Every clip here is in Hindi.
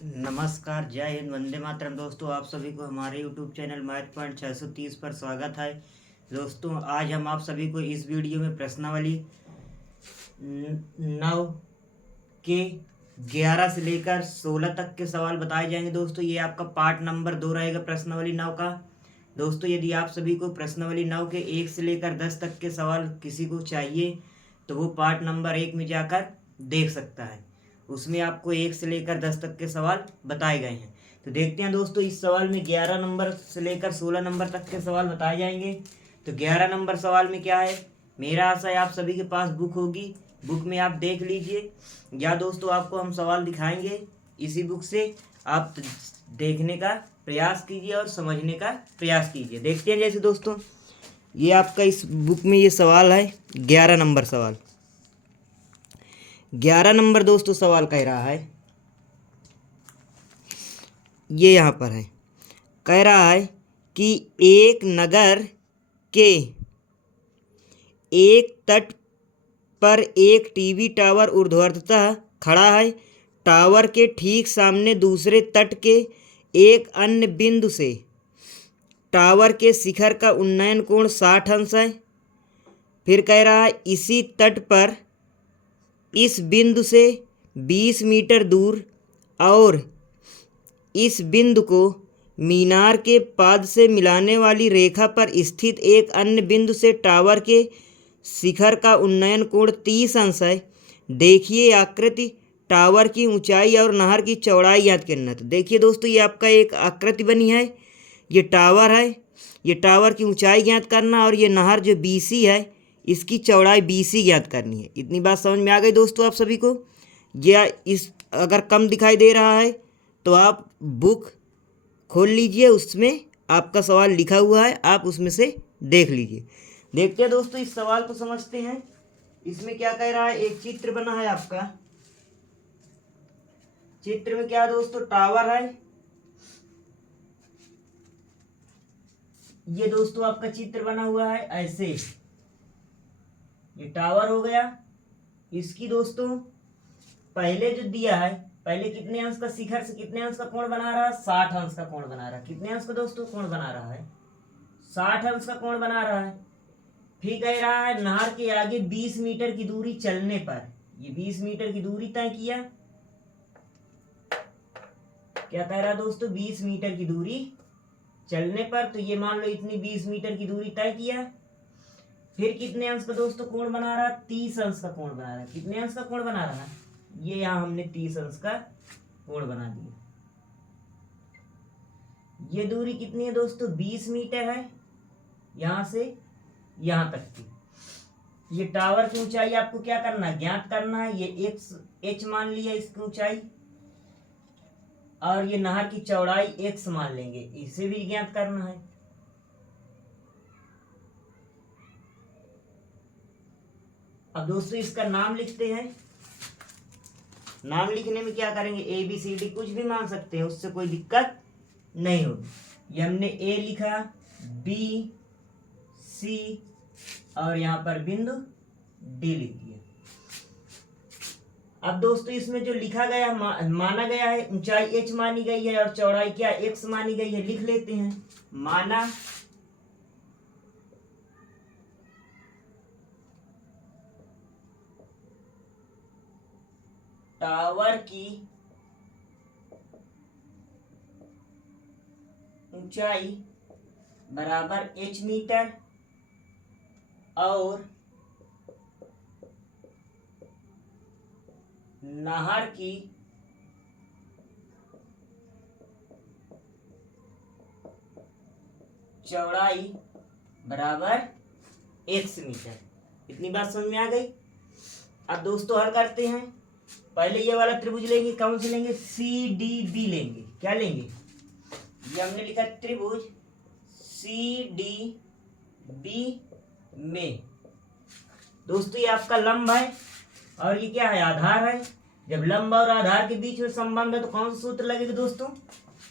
नमस्कार, जय हिंद, वंदे मातरम। दोस्तों, आप सभी को हमारे यूट्यूब चैनल मैथ पॉइंट 630 पर स्वागत है। दोस्तों, आज हम आप सभी को इस वीडियो में प्रश्नावली 9 के 11 से लेकर 16 तक के सवाल बताए जाएंगे। दोस्तों, ये आपका पार्ट नंबर 2 रहेगा प्रश्नावली 9 का। दोस्तों, यदि आप सभी को प्रश्नावली 9 के 1 से लेकर 10 तक के सवाल किसी को चाहिए तो वो पार्ट नंबर 1 में जाकर देख सकता है। उसमें आपको 1 से लेकर 10 तक के सवाल बताए गए हैं। तो देखते हैं दोस्तों, इस सवाल में 11 नंबर से लेकर 16 नंबर तक के सवाल बताए जाएंगे। तो 11 नंबर सवाल में क्या है, मेरा आशा है आप सभी के पास बुक होगी, बुक में आप देख लीजिए, या दोस्तों आपको हम सवाल दिखाएंगे इसी बुक से, आप देखने का प्रयास कीजिए और समझने का प्रयास कीजिए। देखते हैं, जैसे दोस्तों ये आपका इस बुक में ये सवाल है 11 नंबर सवाल। 11 नंबर दोस्तों सवाल कह रहा है, ये यहाँ पर है, कह रहा है कि एक नगर के एक तट पर एक टीवी टावर ऊर्ध्वाधरतः खड़ा है। टावर के ठीक सामने दूसरे तट के एक अन्य बिंदु से टावर के शिखर का उन्नयन कोण 60 अंश है। फिर कह रहा है इसी तट पर इस बिंदु से 20 मीटर दूर और इस बिंदु को मीनार के पाद से मिलाने वाली रेखा पर स्थित एक अन्य बिंदु से टावर के शिखर का उन्नयन कोण 30 अंश है। देखिए आकृति, टावर की ऊंचाई और नहर की चौड़ाई ज्ञात करना। तो देखिए दोस्तों, ये आपका एक आकृति बनी है, ये टावर है, ये टावर की ऊंचाई ज्ञात करना, और ये नहर जो BC है इसकी चौड़ाई BC ज्ञात करनी है। इतनी बात समझ में आ गई दोस्तों आप सभी को। या इस अगर कम दिखाई दे रहा है तो आप बुक खोल लीजिए, उसमें आपका सवाल लिखा हुआ है, आप उसमें से देख लीजिए। देखते हैं दोस्तों, इस सवाल को समझते हैं। इसमें क्या कह रहा है, एक चित्र बना है आपका। चित्र में क्या दोस्तों, टावर है। ये दोस्तों आपका चित्र बना हुआ है ऐसे, ये टावर हो गया। इसकी दोस्तों पहले जो दिया है, पहले कितने अंश का, शिखर से कितने अंश का कोण बना रहा है, 60 अंश का कोण बना रहा है। कितने अंश का दोस्तों कोण बना रहा है, 60 अंश का कोण बना रहा है। फिर कह रहा है नहर के आगे 20 मीटर की दूरी चलने पर, ये 20 मीटर की दूरी तय किया। क्या कह रहा है दोस्तों, 20 मीटर की दूरी चलने पर, तो ये मान लो इतनी 20 मीटर की दूरी तय किया। फिर कितने अंश का दोस्तों कोण बना रहा है, 30 अंश का कोण बना रहा है। कितने अंश का कोण बना रहा है, ये यहां हमने 30 अंश का कोण बना दिया। ये दूरी कितनी है दोस्तों, 20 मीटर है, यहां से यहां तक की। ये टावर की ऊंचाई आपको क्या करना है, ज्ञात करना है। ये h मान लिया इसकी ऊंचाई, और ये नहर की चौड़ाई x मान लेंगे, इसे भी ज्ञात करना है। अब दोस्तों इसका नाम लिखते हैं। नाम लिखने में क्या करेंगे, ABCD कुछ भी मान सकते हैं, उससे कोई दिक्कत नहीं होगी। ये हमने A लिखा, B, C और यहाँ पर बिंदु D लिख दिया। अब दोस्तों इसमें जो लिखा गया माना गया है, ऊंचाई h मानी गई है और चौड़ाई क्या x मानी गई है, लिख लेते हैं। माना टावर की ऊंचाई बराबर h मीटर और नहर की चौड़ाई बराबर x मीटर। इतनी बात समझ में आ गई। अब दोस्तों हल करते हैं। पहले ये वाला त्रिभुज लेंगे, कौन से लेंगे, CDB लेंगे। क्या लेंगे, ये हमने लिखा त्रिभुज CDB में दोस्तों ये आपका लंब है और ये क्या है, आधार है। जब लंब और आधार के बीच में संबंध है तो कौन सा सूत्र लगेगा दोस्तों,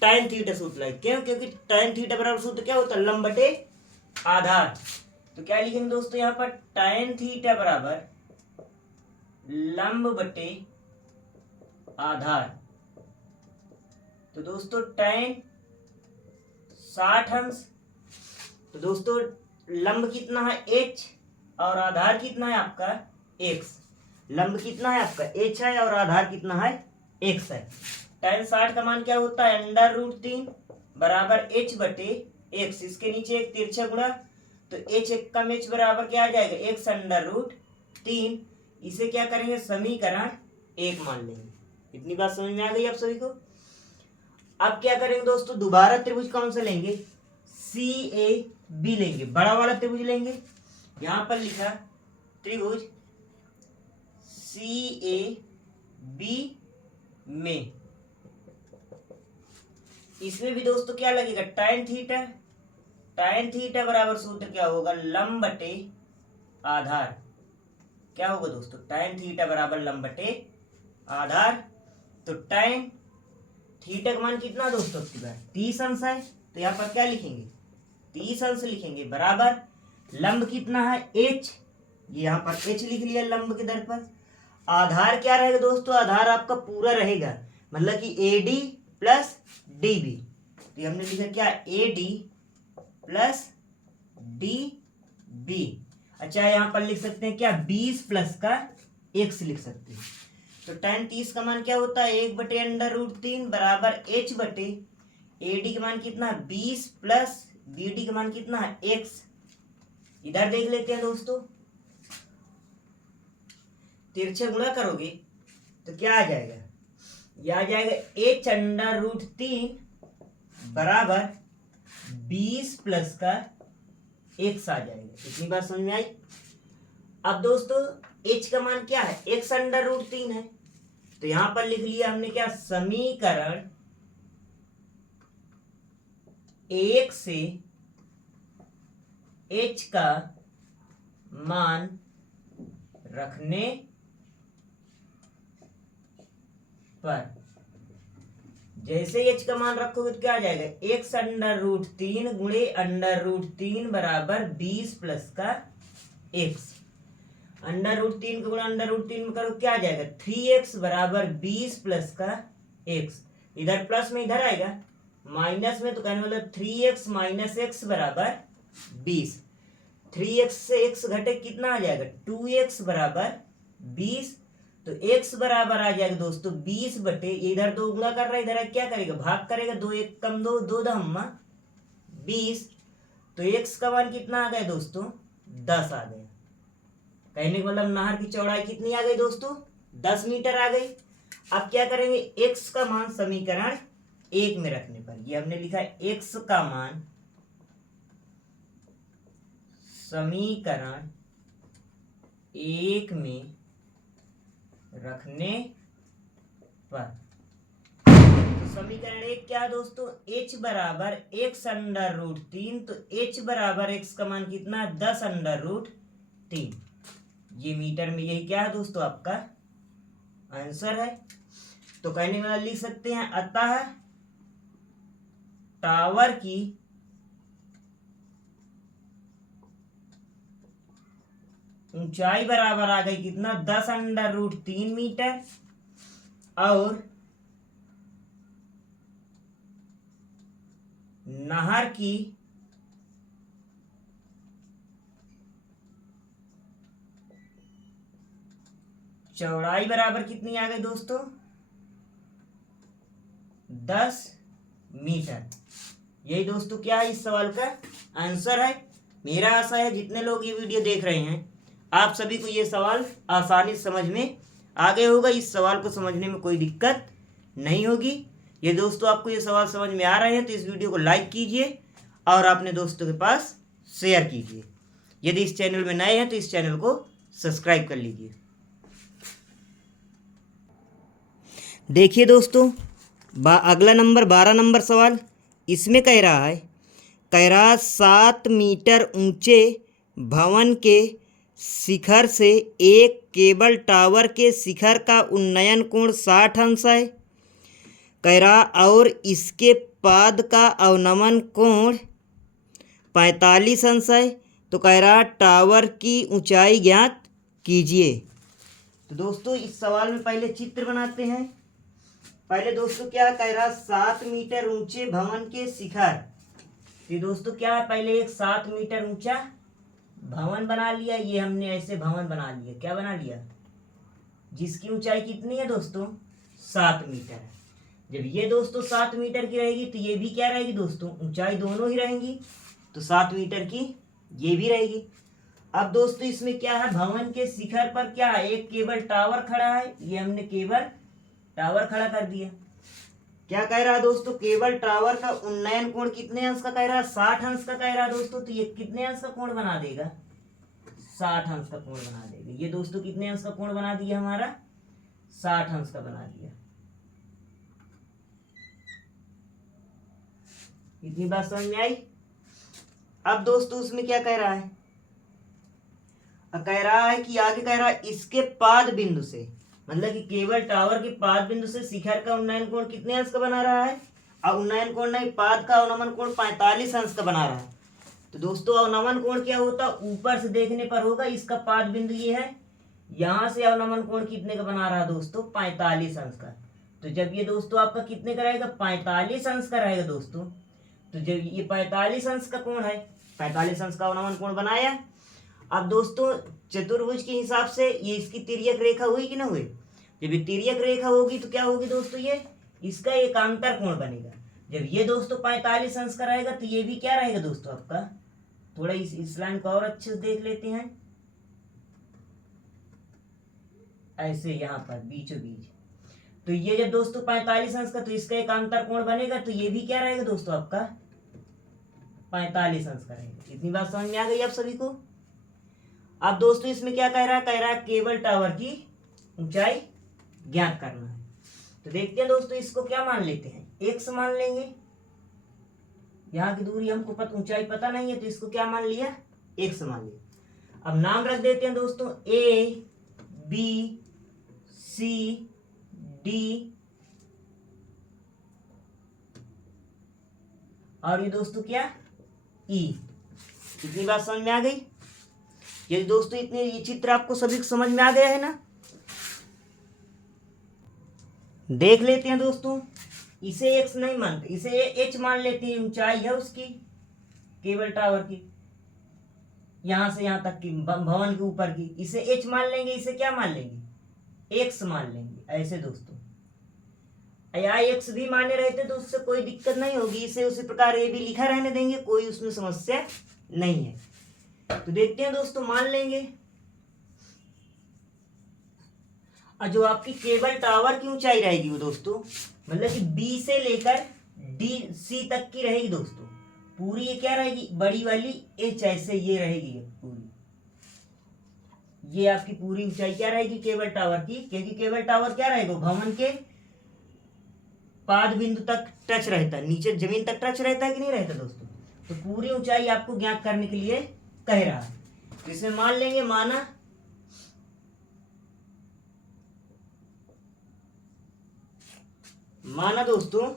tan थीटा सूत्र लगेगा। क्यों, क्योंकि tan थीटा बराबर सूत्र क्या होता है, लंब बटे आधार। तो क्या लिखेंगे दोस्तों यहाँ पर, tan थीटा बराबर लंब बटे आधार। तो दोस्तों tan 60 अंश। तो दोस्तों लंब कितना है h और आधार कितना है आपका x। लंब कितना है आपका h है और आधार कितना है x है। tan 60 का मान क्या होता है √3 बराबर h बटे x। इसके नीचे एक तिरछा गुणा, तो h एक कम h बराबर क्या आ जाएगा x √3। इसे क्या करेंगे समीकरण 1 मान लेंगे। इतनी बात समझ में आ गई आप सभी को। अब क्या करेंगे दोस्तों दोबारा त्रिभुज कौन सा लेंगे CAB लेंगे, बड़ा वाला त्रिभुज लेंगे। यहां पर लिखा त्रिभुज CAB में, इसमें भी दोस्तों क्या लगेगा tan थीटा बराबर सूत्र क्या होगा लंब बटे आधार। क्या होगा दोस्तों tan थीटा बराबर लंब बटे आधार। तो tan थीटा का मान कितना दोस्तों 30 अंश है, तो यहाँ पर क्या लिखेंगे 30 अंश लिखेंगे बराबर लंब कितना है h, यहाँ पर h लिख लिया लंब के दर पर। आधार क्या रहेगा दोस्तों, आधार आपका पूरा रहेगा, मतलब कि AD प्लस DB। तो हमने लिखा क्या AD प्लस DB। अच्छा यहाँ पर लिख सकते हैं क्या 20 प्लस का x लिख सकते हैं। तो tan 30 का मान क्या होता है 1 बटे √3 बराबर h बटे AD का मान कितना 20 प्लस BD का मान कितना है x। इधर देख लेते हैं दोस्तों, तिरछे गुणा करोगे तो क्या आ जाएगा, यह आ जाएगा h√3 बराबर 20 प्लस का x आ जाएगा। इतनी बात समझ में आई। अब दोस्तों h का मान क्या है x√3 है, तो यहां पर लिख लिया हमने क्या समीकरण 1 से h का मान रखने पर, जैसे h का मान रखोगे तो क्या आ जाएगा x√3 गुणे √3 बराबर 20 प्लस का x। √3 को गुणा √3 में करो क्या आ जाएगा 3x बराबर 20 प्लस का x। इधर प्लस में इधर आएगा माइनस में, तो कहने मतलब 3x माइनस x बराबर 20। 3x से x घटे कितना आ जाएगा 2x बराबर 20। तो x बराबर आ जाएगा दोस्तों 20 बटे, इधर 2 गुणा कर रहा है, इधर क्या करेगा भाग करेगा, 2 1 कम 2 2 दम्मा 20। तो x का मान कितना आ गया दोस्तों 10 आ गया। कहने का मतलब नहर की चौड़ाई कितनी आ गई दोस्तों 10 मीटर आ गई। अब क्या करेंगे x का मान समीकरण 1 में रखने पर, ये हमने लिखा है x का मान समीकरण 1 में रखने पर, तो समीकरण 1 क्या है दोस्तों h बराबर x√3, तो h बराबर x का मान कितना 10√3। ये मीटर में यही क्या है दोस्तों आपका आंसर है। तो कहने वाला लिख सकते हैं अतः टावर की ऊंचाई बराबर आ गई कितना 10√3 मीटर और नहर की चौड़ाई बराबर कितनी आ गई दोस्तों 10 मीटर। यही दोस्तों क्या है इस सवाल का आंसर है। मेरा आशा है जितने लोग ये वीडियो देख रहे हैं आप सभी को ये सवाल आसानी से समझ में आ गया होगा। इस सवाल को समझने में कोई दिक्कत नहीं होगी। ये दोस्तों आपको ये सवाल समझ में आ रहे हैं तो इस वीडियो को लाइक कीजिए और अपने दोस्तों के पास शेयर कीजिए। यदि इस चैनल में नए हैं तो इस चैनल को सब्सक्राइब कर लीजिए। देखिए दोस्तों अगला नंबर 12 नंबर सवाल, इसमें कह रहा 7 मीटर ऊंचे भवन के शिखर से एक केबल टावर के शिखर का उन्नयन कोण 60 अंश है। कह रहा और इसके पाद का अवनमन कोण 45 अंश है। तो कह रहा टावर की ऊंचाई ज्ञात कीजिए। तो दोस्तों इस सवाल में पहले चित्र बनाते हैं। पहले दोस्तों क्या कह रहा, 7 मीटर ऊंचे भवन के शिखर। तो दोस्तों क्या है, पहले एक 7 मीटर ऊंचा भवन बना लिया। ये हमने ऐसे भवन बना लिया, क्या बना लिया, जिसकी ऊंचाई कितनी है दोस्तों, 7 मीटर है। जब ये दोस्तों 7 मीटर की रहेगी तो ये भी क्या रहेगी दोस्तों, ऊंचाई दोनों ही रहेंगी, तो 7 मीटर की ये भी रहेगी। अब दोस्तों इसमें क्या है, भवन के शिखर पर क्या है, एक केबल टावर खड़ा है। ये हमने केबल टावर खड़ा कर दिया। क्या कह रहा है दोस्तों, केबल टावर का उन्नयन कोण कितने अंश का कह रहा है, 60 अंश का कह रहा है दोस्तों। तो ये कितने अंश का कोण बना देगा, 60 अंश का कोण बना देगा। ये दोस्तों कितने अंश का कोण बना दिया, हमारा 60 अंश का बना दिया। इतनी बात समझ में आई। अब दोस्तों उसमें क्या कह रहा है, कह रहा है कि आगे कह रहा है इसके पाद बिंदु से, मतलब कि केबल टावर के पाद बिंदु से शिखर का उन्नयन कोण कितने अंश का बना रहा है, और उन्नयन कोण नहीं, पाद का अवनमन कोण 45 अंश का बना रहा है। तो दोस्तों अवनमन कोण क्या होता, ऊपर से देखने पर होगा, इसका पाद बिंदु ये है, यहां से अवनमन कोण कितने का बना रहा है दोस्तों, 45 अंश का। तो जब ये दोस्तों आपका कितने का रहेगा, 45 अंश का रहेगा दोस्तों। तो जब ये 45 अंश का कोण है, 45 अंश का अवनमन कोण बनाया। अब दोस्तों चतुर्भुज के हिसाब से ये इसकी तिर्यक रेखा हुई कि ना हुई, जब ये तिर्यक रेखा होगी तो क्या होगी दोस्तों, ये इसका एकांतर कोण बनेगा। जब ये दोस्तों 45 अंश का रहेगा तो ये भी क्या रहेगा दोस्तों आपका, थोड़ा इस लाइन को और अच्छे से देख लेते हैं, ऐसे यहाँ पर बीचों बीच। तो ये जब दोस्तों 45 अंश का, तो इसका एकांतर कोण बनेगा, तो ये भी क्या रहेगा दोस्तों आपका 45 अंश का रहेगा। इतनी बात समझ में आ गई आप सभी को। अब दोस्तों इसमें क्या कह रहा है, केबल टावर की ऊंचाई ज्ञात करना है। तो देखते हैं दोस्तों, इसको क्या मान लेते हैं, x मान लेंगे। यहाँ की दूरी हमको ऊंचाई पता नहीं है, तो इसको क्या मान लिया, x मान लिया। अब नाम रख देते हैं दोस्तों, a b c d, और ये दोस्तों क्या, e। इतनी बात समझ में आ गई। ये दोस्तों इतने ये चित्र आपको सभी समझ में आ गया है ना। देख लेते हैं दोस्तों, इसे x नहीं मानते, इसे h मान लेते हैं। ऊंचाई है उसकी केबल टावर की, यहां से यहां तक की, भवन के ऊपर की, इसे h मान लेंगे। इसे क्या मान लेंगे, x मान लेंगे, ऐसे दोस्तों। या x भी माने रहते तो उससे कोई दिक्कत नहीं होगी, इसे उसी प्रकार a भी लिखा रहने देंगे, कोई उसमें समस्या नहीं है। तो देखते हैं दोस्तों, मान लेंगे। और जो आपकी केबल टावर की ऊंचाई रहेगी वो दोस्तों, मतलब कि B से लेकर C तक की रहेगी दोस्तों, पूरी ये क्या रहेगी, बड़ी वाली h, ऐसे ये रहेगी ये पूरी, ये आपकी पूरी ऊंचाई क्या रहेगी केबल टावर की। क्योंकि केबल टावर क्या रहेगा, भवन के पाद बिंदु तक टच रहता है, नीचे जमीन तक टच रहता है कि नहीं रहता दोस्तों। तो पूरी ऊंचाई आपको ज्ञात करने के लिए कह रहा है। तो इसमें मान लेंगे, माना दोस्तों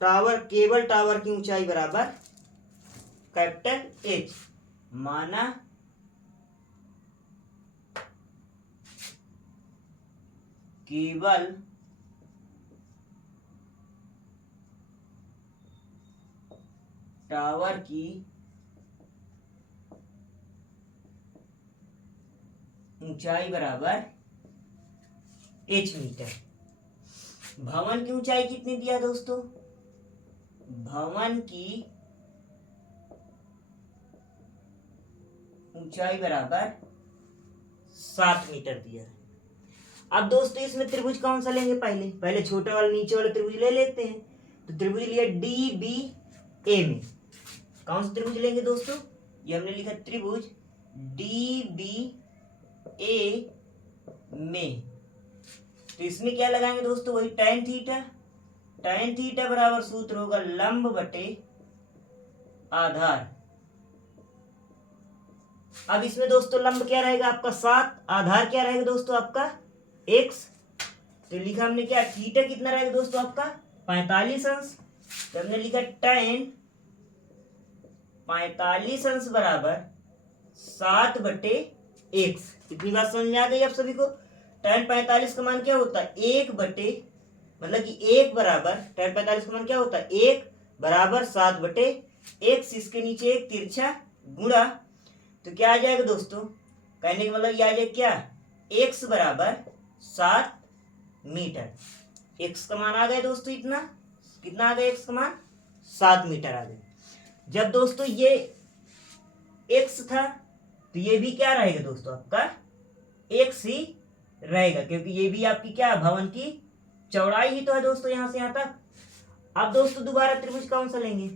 टावर, केबल टावर की ऊंचाई बराबर कैपिटल H, माना केबल टावर की ऊंचाई बराबर h मीटर। भवन की ऊंचाई कितनी दिया दोस्तों, भवन की ऊंचाई बराबर 7 मीटर दिया है। अब दोस्तों इसमें त्रिभुज कौन सा लेंगे, पहले छोटा वाला नीचे वाला त्रिभुज ले लेते हैं। तो त्रिभुज लिया DBA में, कौन सा त्रिभुज लेंगे दोस्तों, ये हमने लिखा त्रिभुज DBA में। तो इसमें क्या लगाएंगे दोस्तों, वही tan थीटा। tan थीटा बराबर सूत्र होगा लंब बटे आधार। अब इसमें दोस्तों लंब क्या रहेगा आपका 7, आधार क्या रहेगा दोस्तों आपका x। तो लिखा हमने क्या, थीटा कितना रहेगा दोस्तों आपका 45 अंश। तो हमने लिखा tan 45 अंश बराबर 7 बटे x। इतनी बात समझ में आ गई आप सभी को। tan 45 का मान क्या होता है, 1/, मतलब कि 1 बराबर tan 45 का मान क्या होता है, 1 बराबर 7/x, इसके नीचे एक तिरछा गुणा, तो क्या आ जाएगा दोस्तों, कहने का मतलब ये आ जाएगा क्या, x बराबर 7 मीटर। x का मान आ गया दोस्तों इतना, कितना आ गया x का मान, 7 मीटर आ गया। जब दोस्तों ये x था तो ये भी क्या रहेगा दोस्तों, आपका x ही रहेगा, क्योंकि ये भी आपकी क्या, भवन की चौड़ाई ही तो है दोस्तों यहां से यहां तक। अब दोस्तों दोबारा त्रिभुज कौन सा लेंगे,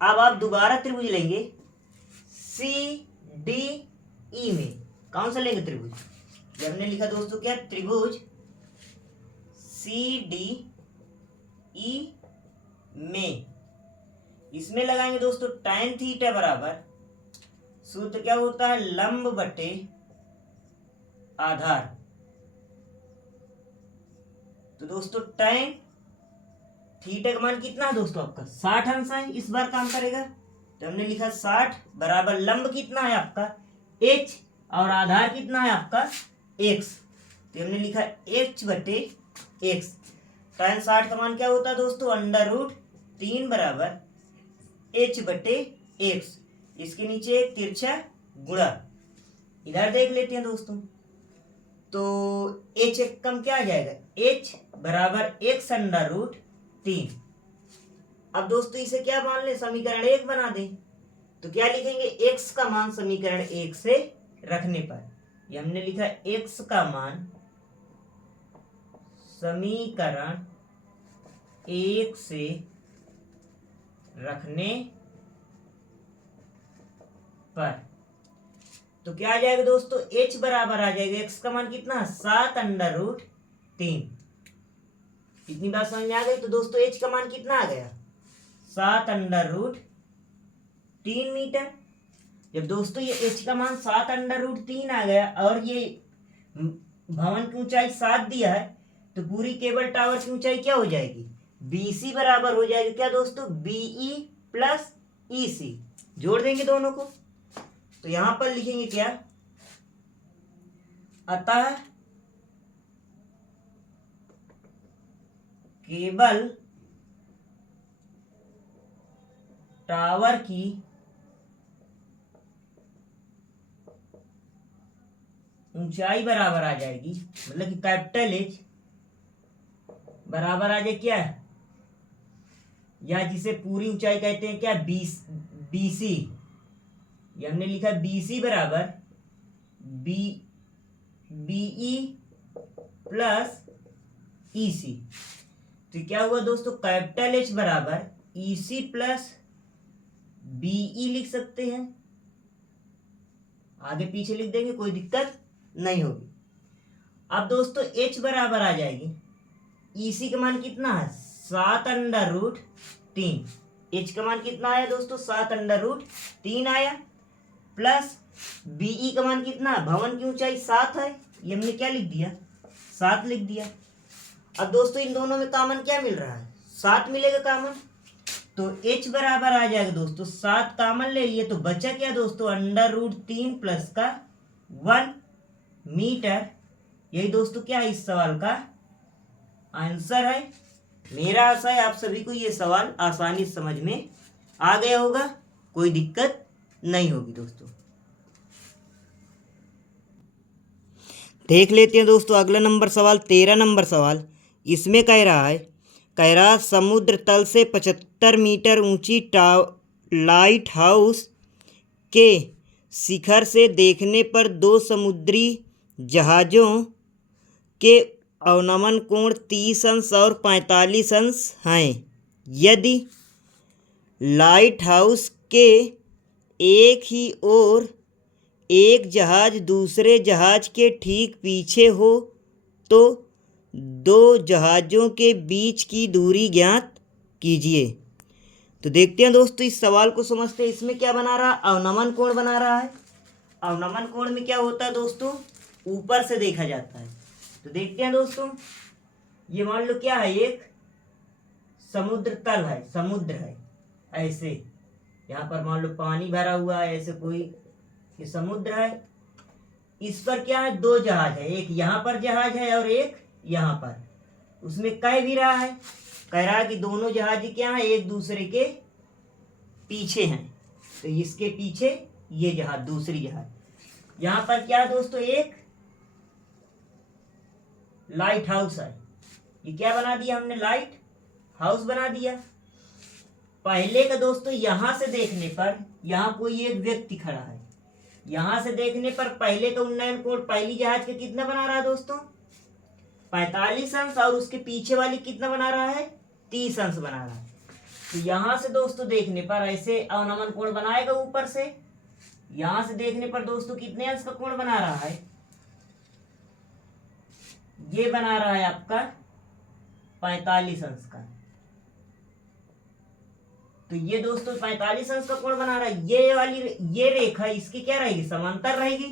अब आप दोबारा त्रिभुज लेंगे सी डी ई में, कौन सा लेंगे त्रिभुज, ये हमने लिखा दोस्तों क्या, त्रिभुज सी डी ई में, इसमें लगाएंगे दोस्तों tan थीटा बराबर, सूत्र क्या होता है, लंब बटे आधार। तो दोस्तों tan थीटा का मान कितना है दोस्तों, आपका 60 अंश है, इस बार काम करेगा, तो हमने लिखा 60 बराबर लंब कितना है आपका h, और आधार कितना है आपका x, तो हमने लिखा h/x। tan 60 का मान क्या होता है दोस्तों, √3 बराबर h/x, इसके नीचे एक तिरछा गुणा, इधर देख लेते हैं दोस्तों, तो h एक कम क्या आ जाएगा, h बराबर x√3। अब दोस्तों इसे क्या मान ले, समीकरण 1 बना दें, तो क्या लिखेंगे, x का मान समीकरण 1 से रखने पर, ये हमने लिखा x का मान समीकरण 1 से रखने पर, तो क्या आ जाएगा दोस्तों, h बराबर आ जाएगा, x का मान कितना, 7√3। इतनी बात समझ में आ गई, तो दोस्तों h का मान कितना आ गया, 7√3 मीटर। जब दोस्तों ये h का मान 7√3 आ गया और ये भवन की ऊंचाई 7 दिया है, तो पूरी केबल टावर की ऊंचाई क्या हो जाएगी, BC बराबर हो जाएगी क्या दोस्तों, BE प्लस EC, जोड़ देंगे दोनों को, तो यहां पर लिखेंगे क्या, अतः केबल टावर की ऊंचाई बराबर आ जाएगी, मतलब कि कैपिटल H बराबर आ जाए क्या, या जिसे पूरी ऊंचाई कहते हैं क्या, BC, ये हमने लिखा BC बराबर BE प्लस EC, तो क्या हुआ दोस्तों, कैपिटल H बराबर EC प्लस BE लिख सकते हैं, आगे पीछे लिख देंगे, कोई दिक्कत नहीं होगी। अब दोस्तों H बराबर आ जाएगी, EC का मान कितना है, 7√3, H का मान कितना आया दोस्तों, 7√3 आया, प्लस BE का मान कितना, भवन की ऊंचाई 7 है, ये हमने क्या लिख दिया, 7 लिख दिया। अब दोस्तों इन दोनों में कॉमन क्या मिल रहा है, 7 मिलेगा कॉमन, तो H बराबर आ जाएगा दोस्तों, 7 कॉमन ले लिए, तो बचा क्या दोस्तों, √3 प्लस का 1 मीटर। यही दोस्तों क्या है इस सवाल का आंसर है। मेरा आशा है आप सभी को ये सवाल आसानी से समझ में आ गया होगा, कोई दिक्कत नहीं होगी दोस्तों। देख लेते हैं दोस्तों अगला नंबर सवाल, 13 नंबर सवाल। इसमें कह रहा समुद्र तल से 75 मीटर ऊंची लाइट हाउस के शिखर से देखने पर 2 समुद्री जहाज़ों के अवनमन कोण 30 अंश और 45 अंश हैं। यदि लाइट हाउस के एक ही ओर एक जहाज दूसरे जहाज के ठीक पीछे हो तो 2 जहाज़ों के बीच की दूरी ज्ञात कीजिए। तो देखते हैं दोस्तों इस सवाल को समझते हैं। इसमें क्या बना रहा, अवनमन कोण बना रहा है। अवनमन कोण में क्या होता है दोस्तों, ऊपर से देखा जाता है। तो देखते हैं दोस्तों, ये मान लो क्या है, एक समुद्र तल है, समुद्र है, ऐसे यहाँ पर मान लो पानी भरा हुआ है, ऐसे कोई ये समुद्र है। इस पर क्या है, दो जहाज है, एक यहाँ पर जहाज है और एक यहाँ पर। उसमें कह भी रहा है, कह रहा है कि दोनों जहाज क्या है, एक दूसरे के पीछे हैं। तो इसके पीछे ये जहाज, दूसरी जहाज। यहाँ पर क्या दोस्तों, एक लाइट हाउस है। ये क्या बना दिया हमने, लाइट हाउस बना दिया। पहले का दोस्तों यहां से देखने पर, यहां कोई एक व्यक्ति खड़ा है, यहां से देखने पर पहले का उन्नयन कोण पहली जहाज के कितना बना रहा है दोस्तों, 45 अंश, और उसके पीछे वाली कितना बना रहा है, 30 अंश बना रहा है। तो यहां से दोस्तों देखने पर ऐसे अवनमन कोण बनाएगा ऊपर से। यहां से देखने पर दोस्तों कितने अंश का कोण बना रहा है, ये बना रहा है आपका 45 अंश का। तो ये दोस्तों 45 अंश का कोण बना रहा है। ये वाली ये रेखा इसकी क्या रहेगी, समांतर रहेगी।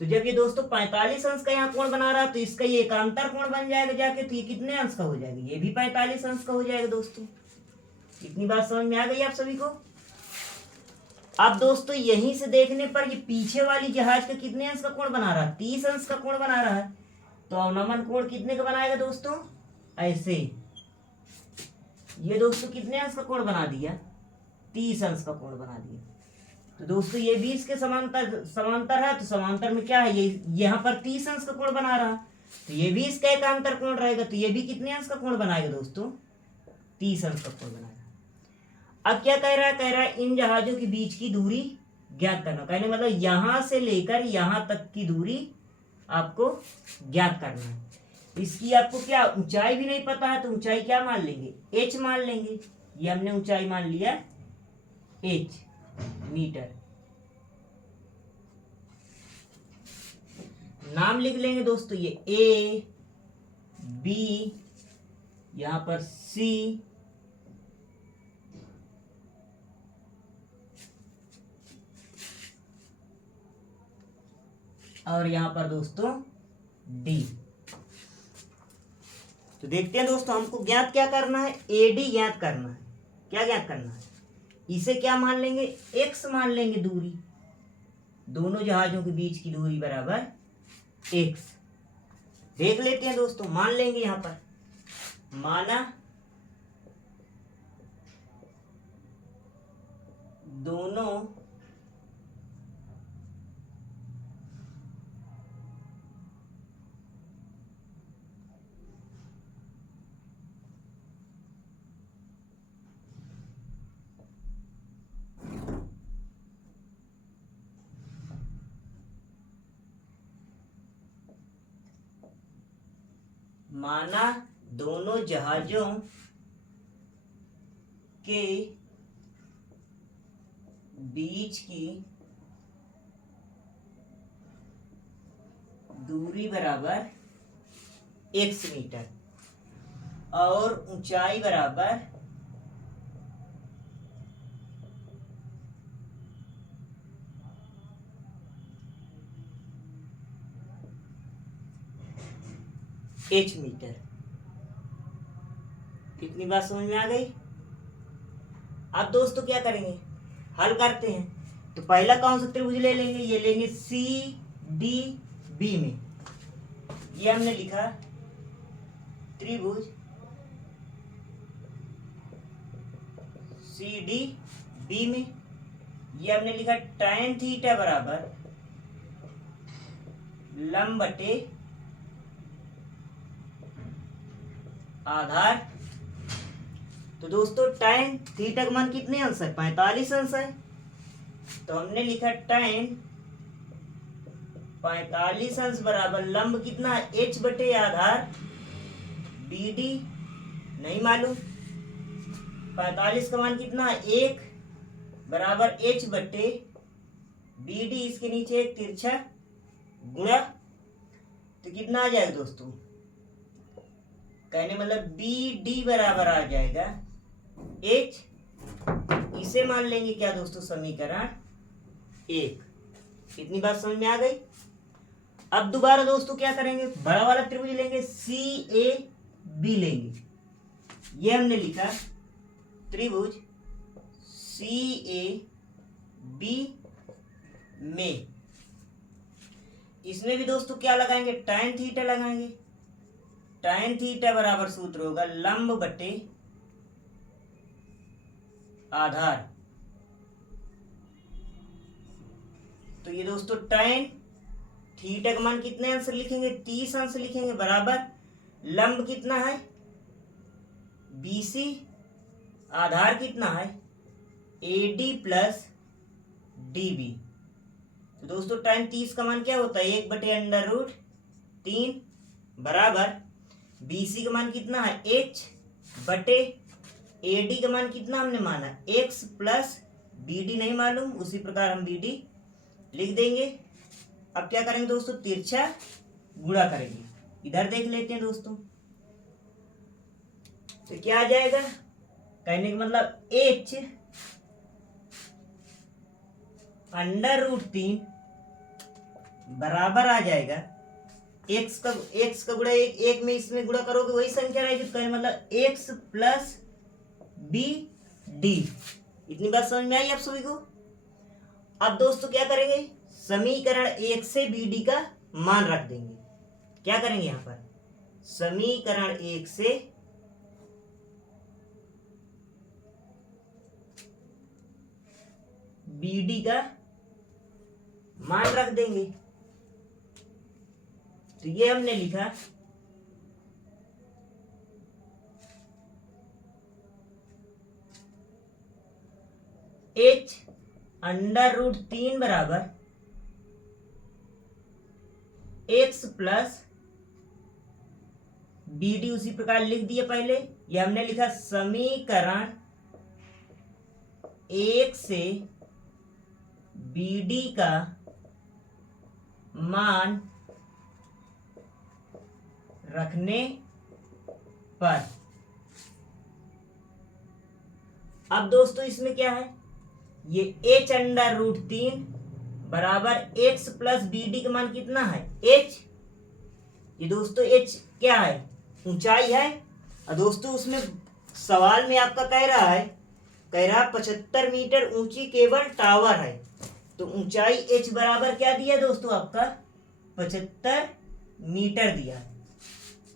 तो जब ये दोस्तों 45 अंश का यहाँ कोण बना रहा है, तो इसका ये एकांतर कोण बन जाएगा जाके। तो ये कितने अंश का हो जाएगा, ये भी 45 अंश का हो जाएगा दोस्तों। इतनी बात समझ में आ गई आप सभी को। अब दोस्तों यहीं से देखने पर ये पीछे वाली जहाज का कितने अंश का कोण बना रहा है, 30 अंश का कोण बना रहा है। तो अवनमन कोण कितने का बनाएगा दोस्तों, ऐसे। ये दोस्तों कितने अंश का कोण बना दिया, 30 अंश का कोण बना दिया। तो दोस्तों ये भी इसके समांतर समांतर है। तो समांतर में क्या है, ये यहाँ पर 30 अंश का कोण बना रहा, तो ये भी इसका एकांतर कोण रहेगा। तो ये भी कितने अंश का कोण बनाएगा दोस्तों, 30 अंश का कोण बनाएगा। अब क्या कह रहा है, कह रहा है इन जहाजों के बीच की दूरी ज्ञात करना। कहने मतलब यहां से लेकर यहां तक की दूरी आपको ज्ञात करना है। इसकी आपको क्या ऊंचाई भी नहीं पता है, तो ऊंचाई क्या मान लेंगे, h मान लेंगे। ये हमने ऊंचाई मान लिया h मीटर। नाम लिख लेंगे दोस्तों, ये A B, यहां पर C, और यहां पर दोस्तों D। तो देखते हैं दोस्तों, हमको ज्ञात क्या करना है, AD ज्ञात करना है। क्या ज्ञात करना है, इसे क्या मान लेंगे, x मान लेंगे दूरी। दोनों जहाजों के बीच की दूरी बराबर x। देख लेते हैं दोस्तों, मान लेंगे यहां पर, माना दोनों माना दोनों जहाजों के बीच की दूरी बराबर x मीटर और ऊंचाई बराबर h मीटर। कितनी बात समझ में आ गई। अब दोस्तों क्या करेंगे, हल करते हैं। तो पहला कौन सा त्रिभुज ले लेंगे, ये लेंगे CDB में। ये हमने लिखा त्रिभुज CDB में। ये हमने लिखा tan थीटा बराबर लंब बटे आधार। तो दोस्तों tan थीटा का मान कितने अंश है, 45 अंश है। तो हमने लिखा tan 45 अंश बराबर लंब कितना है, h बटे आधार BD नहीं मालूम। 45 का मान कितना है, 1 बराबर h बटे BD, इसके नीचे एक तिरछा गुणा। तो कितना आ जाएगा दोस्तों, कहने मतलब BD बराबर आ जाएगा h। इसे मान लेंगे क्या दोस्तों, समीकरण 1। इतनी बात समझ में आ गई। अब दोबारा दोस्तों क्या करेंगे, बड़ा वाला त्रिभुज लेंगे, CAB लेंगे। ये हमने लिखा त्रिभुज CAB में इसमें भी दोस्तों क्या लगाएंगे, tan थीटा लगाएंगे। tan थीटा बराबर सूत्र होगा लंब बटे आधार। तो ये दोस्तों tan थीटा का मान कितने अंश लिखेंगे, 30 अंश लिखेंगे, बराबर लंब कितना है BC, आधार कितना है AD प्लस DB। तो दोस्तों tan 30 का मान क्या होता है 1/√3 बराबर BC का मान कितना है H बटे AD का मान कितना हमने माना X प्लस BD नहीं मालूम, उसी प्रकार हम BD लिख देंगे। अब क्या करेंगे दोस्तों, तिरछा गुणा करेंगे। इधर देख लेते हैं दोस्तों, तो क्या आ जाएगा, कहने का मतलब H √3 बराबर आ जाएगा x का गुणा एक में इसमें गुणा करोगे वही संख्या रहेगी, तो कहने मतलब x प्लस BD। इतनी बात समझ में आई आप सभी को। अब दोस्तों क्या करेंगे, समीकरण 1 से BD का मान रख देंगे। क्या करेंगे यहां पर, समीकरण 1 से BD का मान रख देंगे। तो ये हमने लिखा H √3 बराबर X प्लस BD, उसी प्रकार लिख दिए पहले। ये हमने लिखा समीकरण 1 से BD का मान रखने पर। अब दोस्तों इसमें क्या है, ये H √3 बराबर X प्लस BD का मान कितना है H। ये दोस्तों H क्या है, ऊंचाई है। और दोस्तों उसमें सवाल में आपका कह रहा है 75 मीटर ऊंची केबल टावर है। तो ऊंचाई H बराबर क्या दिया दोस्तों, आपका 75 मीटर दिया है।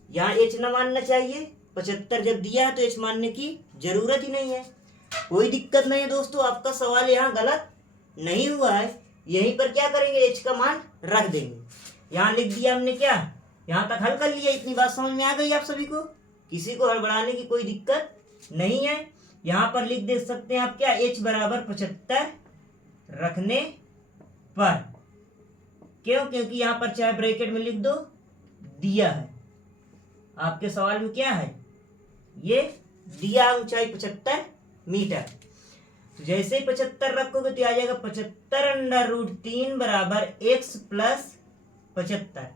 यहाँ H ना मानना चाहिए, 75 जब दिया है तो H मानने की जरूरत ही नहीं है। कोई दिक्कत नहीं है दोस्तों, आपका सवाल यहाँ गलत नहीं हुआ है। यहीं पर क्या करेंगे, H का मान रख देंगे। यहाँ लिख दिया हमने, क्या यहाँ तक हल कर लिया। इतनी बात समझ में आ गई आप सभी को, किसी को हड़बड़ाने की कोई दिक्कत नहीं है। यहाँ पर लिख दे सकते हैं आप क्या, H बराबर 75 रखने पर। क्यों, क्योंकि यहाँ पर चाहे ब्रैकेट में लिख दो, दिया है आपके सवाल में क्या है, ये दिया ऊंचाई 75 मीटर। तो जैसे ही 75 रखोगे तो आ जाएगा 75 √3 बराबर x प्लस 75।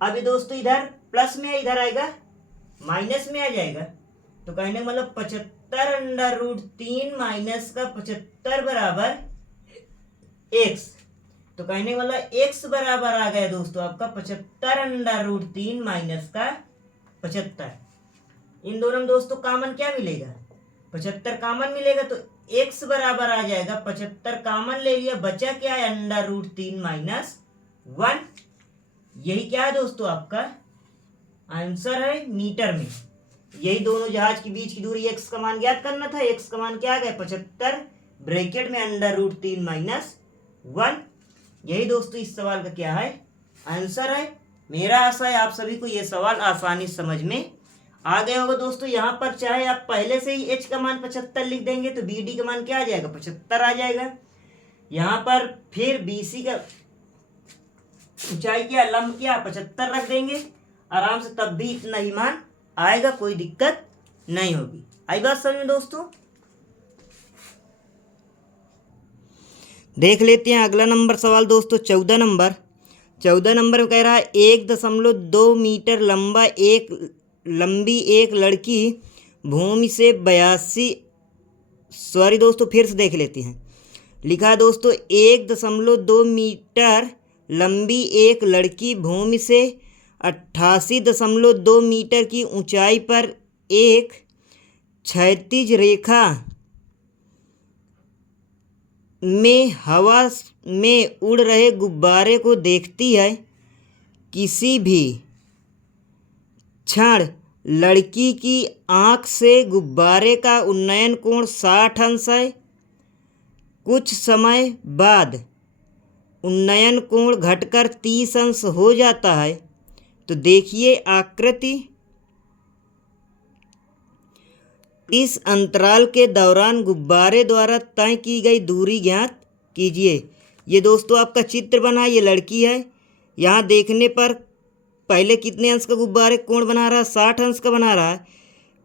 अभी दोस्तों इधर प्लस में इधर आएगा माइनस में आ जाएगा। तो कहने का मतलब 75 √3 माइनस का 75 बराबर x। तो कहने वाला x बराबर आ गया दोस्तों आपका 75 √3 माइनस का 75। इन दोनों में दोस्तों कॉमन क्या मिलेगा, 75 कॉमन मिलेगा। तो x बराबर आ जाएगा 75 कॉमन ले लिया, बचा क्या है √3 माइनस 1। यही क्या है दोस्तों आपका आंसर है मीटर में। यही दोनों जहाज के बीच की दूरी x का मान ज्ञात करना था। x का मान क्या आ गया 75 ब्रैकेट में √3 माइनस 1। यही दोस्तों इस सवाल का क्या है आंसर है। मेरा आशा है आप सभी को यह सवाल आसानी समझ में आ गया होगा दोस्तों। यहाँ पर चाहे आप पहले से ही h का मान 75 लिख देंगे तो BD का मान क्या आ जाएगा 75 आ जाएगा। यहाँ पर फिर BC का ऊंचाई क्या लंब क्या 75 रख देंगे आराम से, तब भी इतना ही मान आएगा, कोई दिक्कत नहीं होगी। आई बात समझ में दोस्तों। देख लेते हैं अगला नंबर सवाल दोस्तों 14 नंबर। 14 नंबर में कह रहा है 1.2 मीटर लंबी एक लड़की भूमि से 82 सॉरी दोस्तों फिर से देख लेते हैं। लिखा है दोस्तों 1.2 मीटर लंबी एक लड़की भूमि से 88.2 मीटर की ऊंचाई पर एक क्षैतिज रेखा में हवा में उड़ रहे गुब्बारे को देखती है। किसी भी क्षण लड़की की आँख से गुब्बारे का उन्नयन कोण 60 अंश है। कुछ समय बाद उन्नयन कोण घटकर 30 अंश हो जाता है। तो देखिए आकृति। इस अंतराल के दौरान गुब्बारे द्वारा तय की गई दूरी ज्ञात कीजिए। ये दोस्तों आपका चित्र बना, ये लड़की है। यहाँ देखने पर पहले कितने अंश का गुब्बारे कोण बना रहा है? 60 अंश का बना रहा है।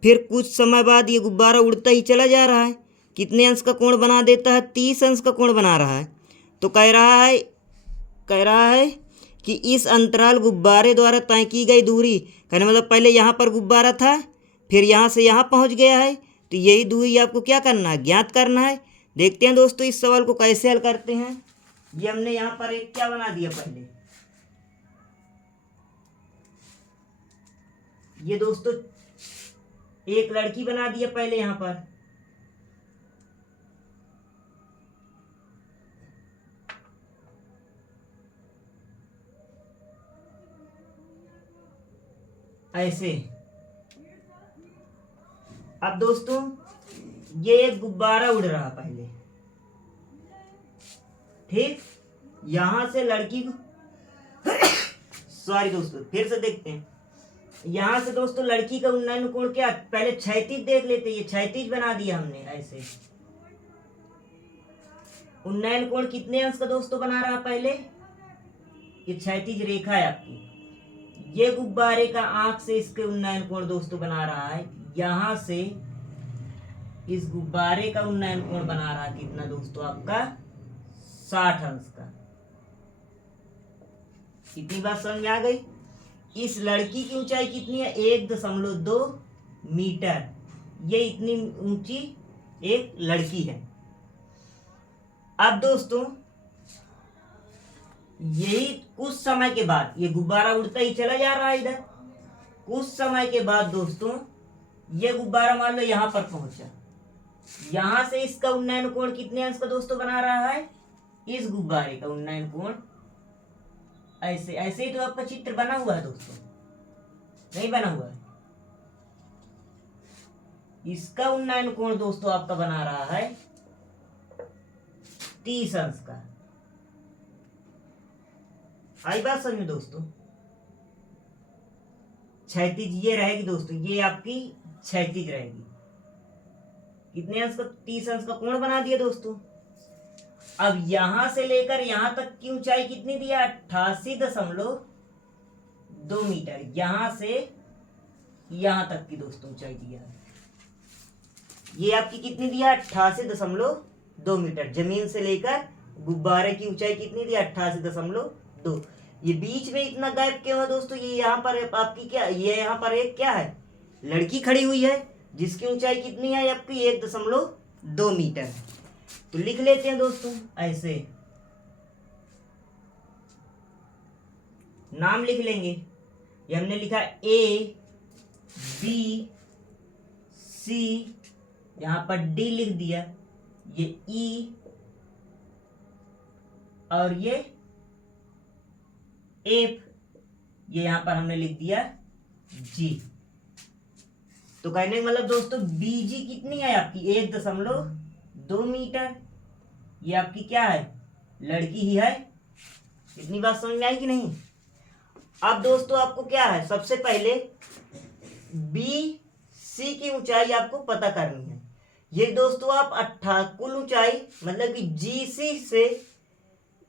फिर कुछ समय बाद ये गुब्बारा उड़ता ही चला जा रहा है, कितने अंश का कोण बना देता है? 30 अंश का कोण बना रहा है। तो कह रहा है कि इस अंतराल गुब्बारे द्वारा तय की गई दूरी, कहने मतलब पहले यहाँ पर गुब्बारा था, फिर यहाँ से यहाँ पहुँच गया है, तो यही दूरी आपको क्या करना है? ज्ञात करना है। देखते हैं दोस्तों इस सवाल को कैसे हल करते हैं। ये हमने यहाँ पर एक क्या बना दिया पहले, ये दोस्तों एक लड़की बना दिया पहले यहाँ पर। ऐसे। अब दोस्तों ये एक गुब्बारा उड़ रहा पहले, ठीक। यहां से लड़की को सॉरी दोस्तों, फिर से देखते हैं। यहां से दोस्तों लड़की का उन्नयन कोण क्या, पहले क्षैतिज देख लेते। ये क्षैतिज बना दिया हमने ऐसे। उन्नयन कोण कितने अंश का दोस्तों बना रहा पहले? ये क्षैतिज रेखा है आपकी। ये गुब्बारे का आंख से इसके उन्नयन कोण दोस्तों बना रहा है। यहां से इस गुब्बारे का उन्नयन कोण बना रहा है कितना दोस्तों आपका? 60 अंश का। कितनी बात समझ में आ गई? इस लड़की की ऊंचाई कितनी है? 1.2 मीटर। ये इतनी ऊंची एक लड़की है। अब दोस्तों यही कुछ समय के बाद, ये गुब्बारा उड़ता ही चला जा रहा है इधर। कुछ समय के बाद दोस्तों ये गुब्बारा मान लो यहां पर पहुंचा। यहां से इसका उन्नयन कोण कितने अंश का दोस्तों बना रहा है? इस गुब्बारे का उन्नयन कोण ऐसे ऐसे ही तो आपका चित्र बना हुआ है दोस्तों, नहीं बना हुआ है? इसका उन्नयन कोण दोस्तों आपका बना रहा है 30 अंश का। आई बात समझ में दोस्तों? क्षैतिज ये रहेगी दोस्तों, ये आपकी क्षैतिज रहेगी। कितने अंश का? 30 अंश का कोण बना दिया दोस्तों। अब यहां से लेकर यहां तक की ऊंचाई कितनी दिया? 88.2 मीटर। यहां से यहां तक की दोस्तों ऊंचाई दिया है। ये आपकी कितनी दिया? 88.2 मीटर। जमीन से लेकर गुब्बारे की ऊंचाई कितनी दिया? 88.2। ये बीच में इतना गैप क्यों है दोस्तों? ये यहाँ पर आपकी क्या, ये यहाँ पर एक क्या है? लड़की खड़ी हुई है जिसकी ऊंचाई कितनी है आपकी? 1.2 मीटर। तो लिख लेते हैं दोस्तों ऐसे, नाम लिख लेंगे। ये हमने लिखा A B C, यहां पर D लिख दिया, ये E और ये F, ये यहां पर हमने लिख दिया G। तो कहने का मतलब दोस्तों BG कितनी है आपकी? 1.2 मीटर। ये आपकी क्या है? लड़की ही है। इतनी बात समझ में आई कि नहीं? अब दोस्तों आपको क्या है, सबसे पहले BC की ऊंचाई आपको पता करनी है। ये दोस्तों आप कुल ऊंचाई मतलब कि GC से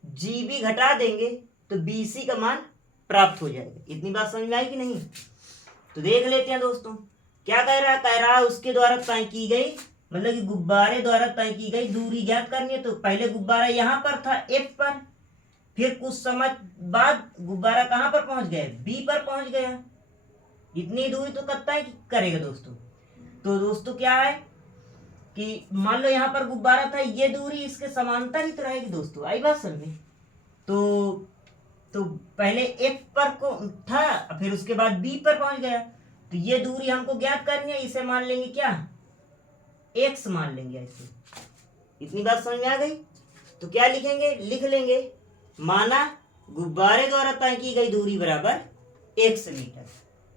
GB घटा देंगे तो BC का मान प्राप्त हो जाएगा। इतनी बात समझ में आई कि नहीं? तो देख लेते हैं दोस्तों क्या कह रहा है। कह रहा है उसके द्वारा तय की गई, मतलब कि गुब्बारे द्वारा तय की गई दूरी ज्ञात करनी है। तो पहले गुब्बारा यहाँ पर था F पर, फिर कुछ समय बाद गुब्बारा कहाँ पर पहुंच गया? B पर पहुंच गया। इतनी दूरी तो कतना ही करेगा दोस्तों। तो दोस्तों क्या है कि मान लो यहाँ पर गुब्बारा था, ये दूरी इसके समांतर ही तो रहेगी दोस्तों। आई बात समझ में? तो पहले F पर को था, फिर उसके बाद B पर पहुंच गया। तो ये दूरी हमको ज्ञात करनी है, इसे मान लेंगे क्या? X मान लेंगे ऐसे। इतनी बात समझ में आ गई? तो क्या लिखेंगे, लिख लेंगे माना गुब्बारे द्वारा तय की गई दूरी बराबर x मीटर।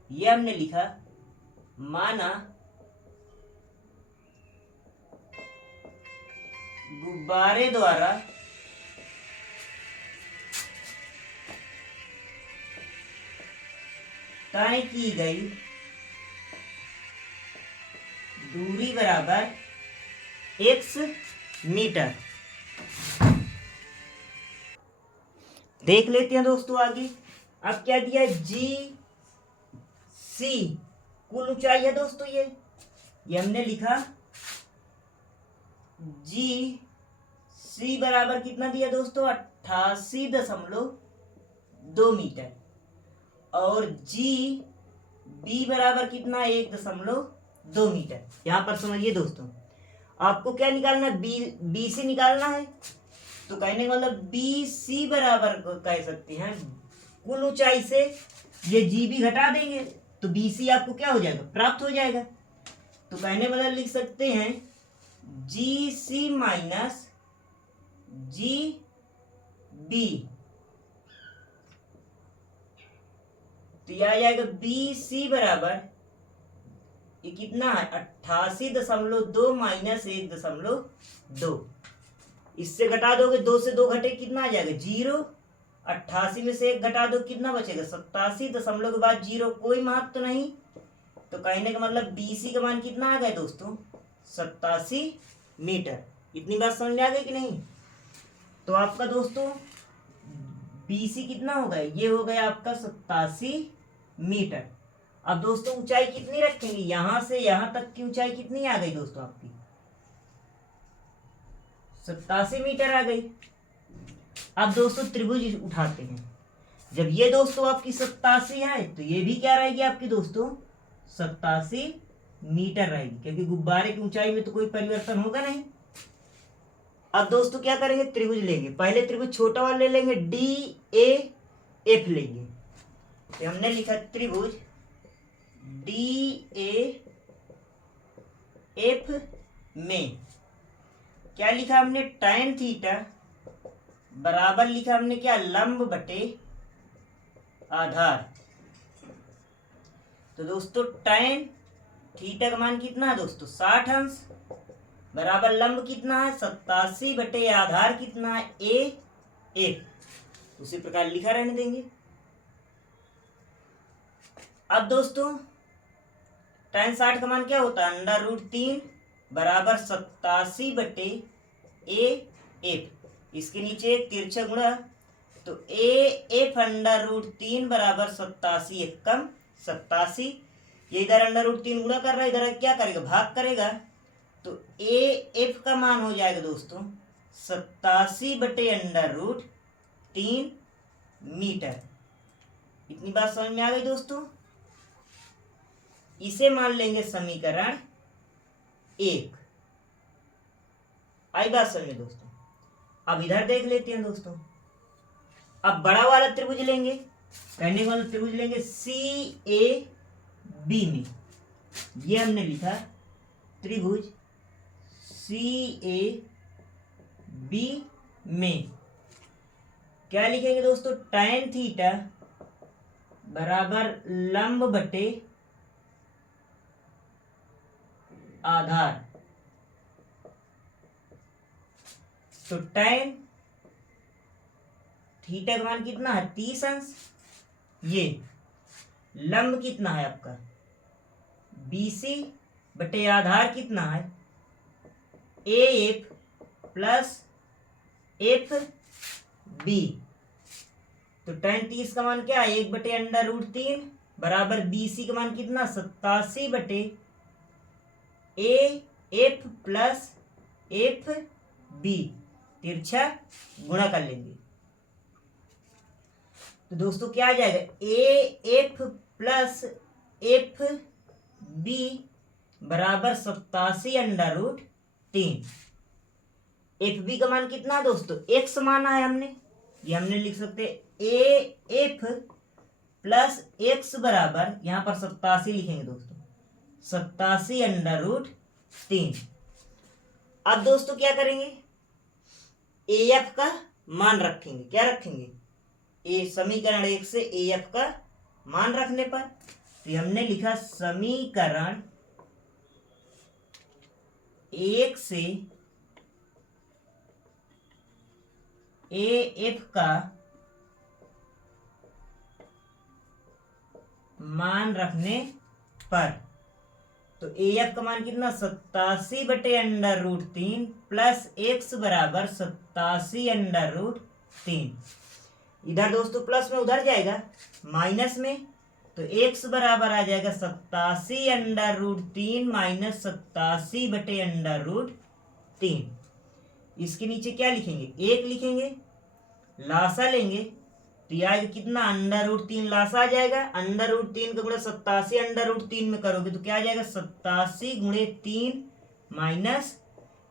ये हमने लिखा माना गुब्बारे द्वारा तय की गई दूरी बराबर x मीटर। देख लेते हैं दोस्तों आगे। अब क्या दिया, जी सी कुल ऊंचाई है दोस्तों। ये हमने लिखा जी सी बराबर कितना दिया दोस्तों, 88.2 मीटर। और जी बी बराबर कितना, 1.2 मीटर। यहां पर समझिए दोस्तों, आपको क्या निकालना है, बी सी निकालना है। तो कहने का मतलब बी सी बराबर कह सकते हैं कुल ऊंचाई से ये जी बी घटा देंगे तो बी सी आपको क्या हो जाएगा, प्राप्त हो जाएगा। तो कहने मतलब लिख सकते हैं जी सी माइनस जी बी, तो यह आ जाएगा बी सी बराबर ये कितना है, 88.2 माइनस 1.2। इससे घटा दोगे, 2 से 2 घटे कितना आ जाएगा, 0। 88 में से 1 घटा दो कितना बचेगा, 87 के बाद 0, कोई महत्व तो नहीं। तो कहने का मतलब बीसी का मान कितना आ गया दोस्तों, 87 मीटर। इतनी बात समझ में आ गई कि नहीं। तो आपका दोस्तों बीसी कितना हो गया, ये हो गया आपका 87 मीटर। अब दोस्तों ऊंचाई कितनी रखेंगे, यहां से यहां तक की ऊंचाई कितनी आ गई दोस्तों, आपकी 87 मीटर आ गई। अब दोस्तों त्रिभुज उठाते हैं। जब ये दोस्तों आपकी 87 है तो ये भी क्या रहेगी आपकी दोस्तों, 87 मीटर रहेगी, क्योंकि गुब्बारे की ऊंचाई में तो कोई परिवर्तन होगा नहीं। अब दोस्तों क्या करेंगे, त्रिभुज लेंगे। पहले त्रिभुज छोटा वाला ले लेंगे, डी ए एफ लेंगे। तो हमने लिखा त्रिभुज डी ए एफ में क्या लिखा हमने, tan थीटा बराबर लिखा हमने क्या, लंब बटे आधार। तो दोस्तों tan थीटा का मान कितना है दोस्तों, 60 अंश बराबर लंब कितना है, 87 बटे आधार कितना है, ए एफ। उसी प्रकार लिखा रहने देंगे। अब दोस्तों tan 60 का मान क्या होता है, √3 बराबर 87 बटे ए एफ। इसके नीचे एक तिरछा गुणा, तो ए एफ √3 बराबर 87 एकम 87। ये इधर √3 गुणा कर रहा है, इधर क्या करेगा, भाग करेगा। तो ए एफ का मान हो जाएगा दोस्तों 87 बटे √3 मीटर। इतनी बात समझ में आ गई दोस्तों। इसे मान लेंगे समीकरण 1। आई बात समझ में दोस्तों। अब इधर देख लेते हैं दोस्तों। अब बड़ा वाला त्रिभुज लेंगे, कहने वाला त्रिभुज लेंगे सी ए बी में। ये हमने लिखा त्रिभुज सी ए बी में क्या लिखेंगे दोस्तों, tan थीटा बराबर लंब बटे आधार। तो tan थीटा का मान कितना है, 30 अंश। ये लंब कितना है आपका, BC बटे आधार कितना है, AF प्लस FB। तो tan 30 का मान क्या है, 1 बटे √3 बराबर BC का मान कितना, 87 बटे AF प्लस FB। तिरछा गुणा कर लेंगे तो दोस्तों क्या आ जाएगा, AF प्लस FB बराबर 87√3। FB का मान कितना है दोस्तों, x माना है हमने, ये हमने लिख सकते AF प्लस x बराबर यहां पर 87 लिखेंगे दोस्तों, 87√3। अब दोस्तों क्या करेंगे, AF का मान रखेंगे। क्या रखेंगे? समीकरण 1 से AF का मान रखने पर तो हमने लिखा समीकरण 1 से AF का मान रखने पर तो AF का मान कितना 87/√3 प्लस x बराबर 87/√3। इधर दोस्तों प्लस में उधर जाएगा माइनस में तो x बराबर आ जाएगा 87/√3 माइनस 87/√3। इसके नीचे क्या लिखेंगे? 1 लिखेंगे, लासा लेंगे तो यह कितना √3 लासा आ जाएगा। √3 का गुणा 87/√3 में करोगे तो क्या आ जाएगा 87 गुणे 3 माइनस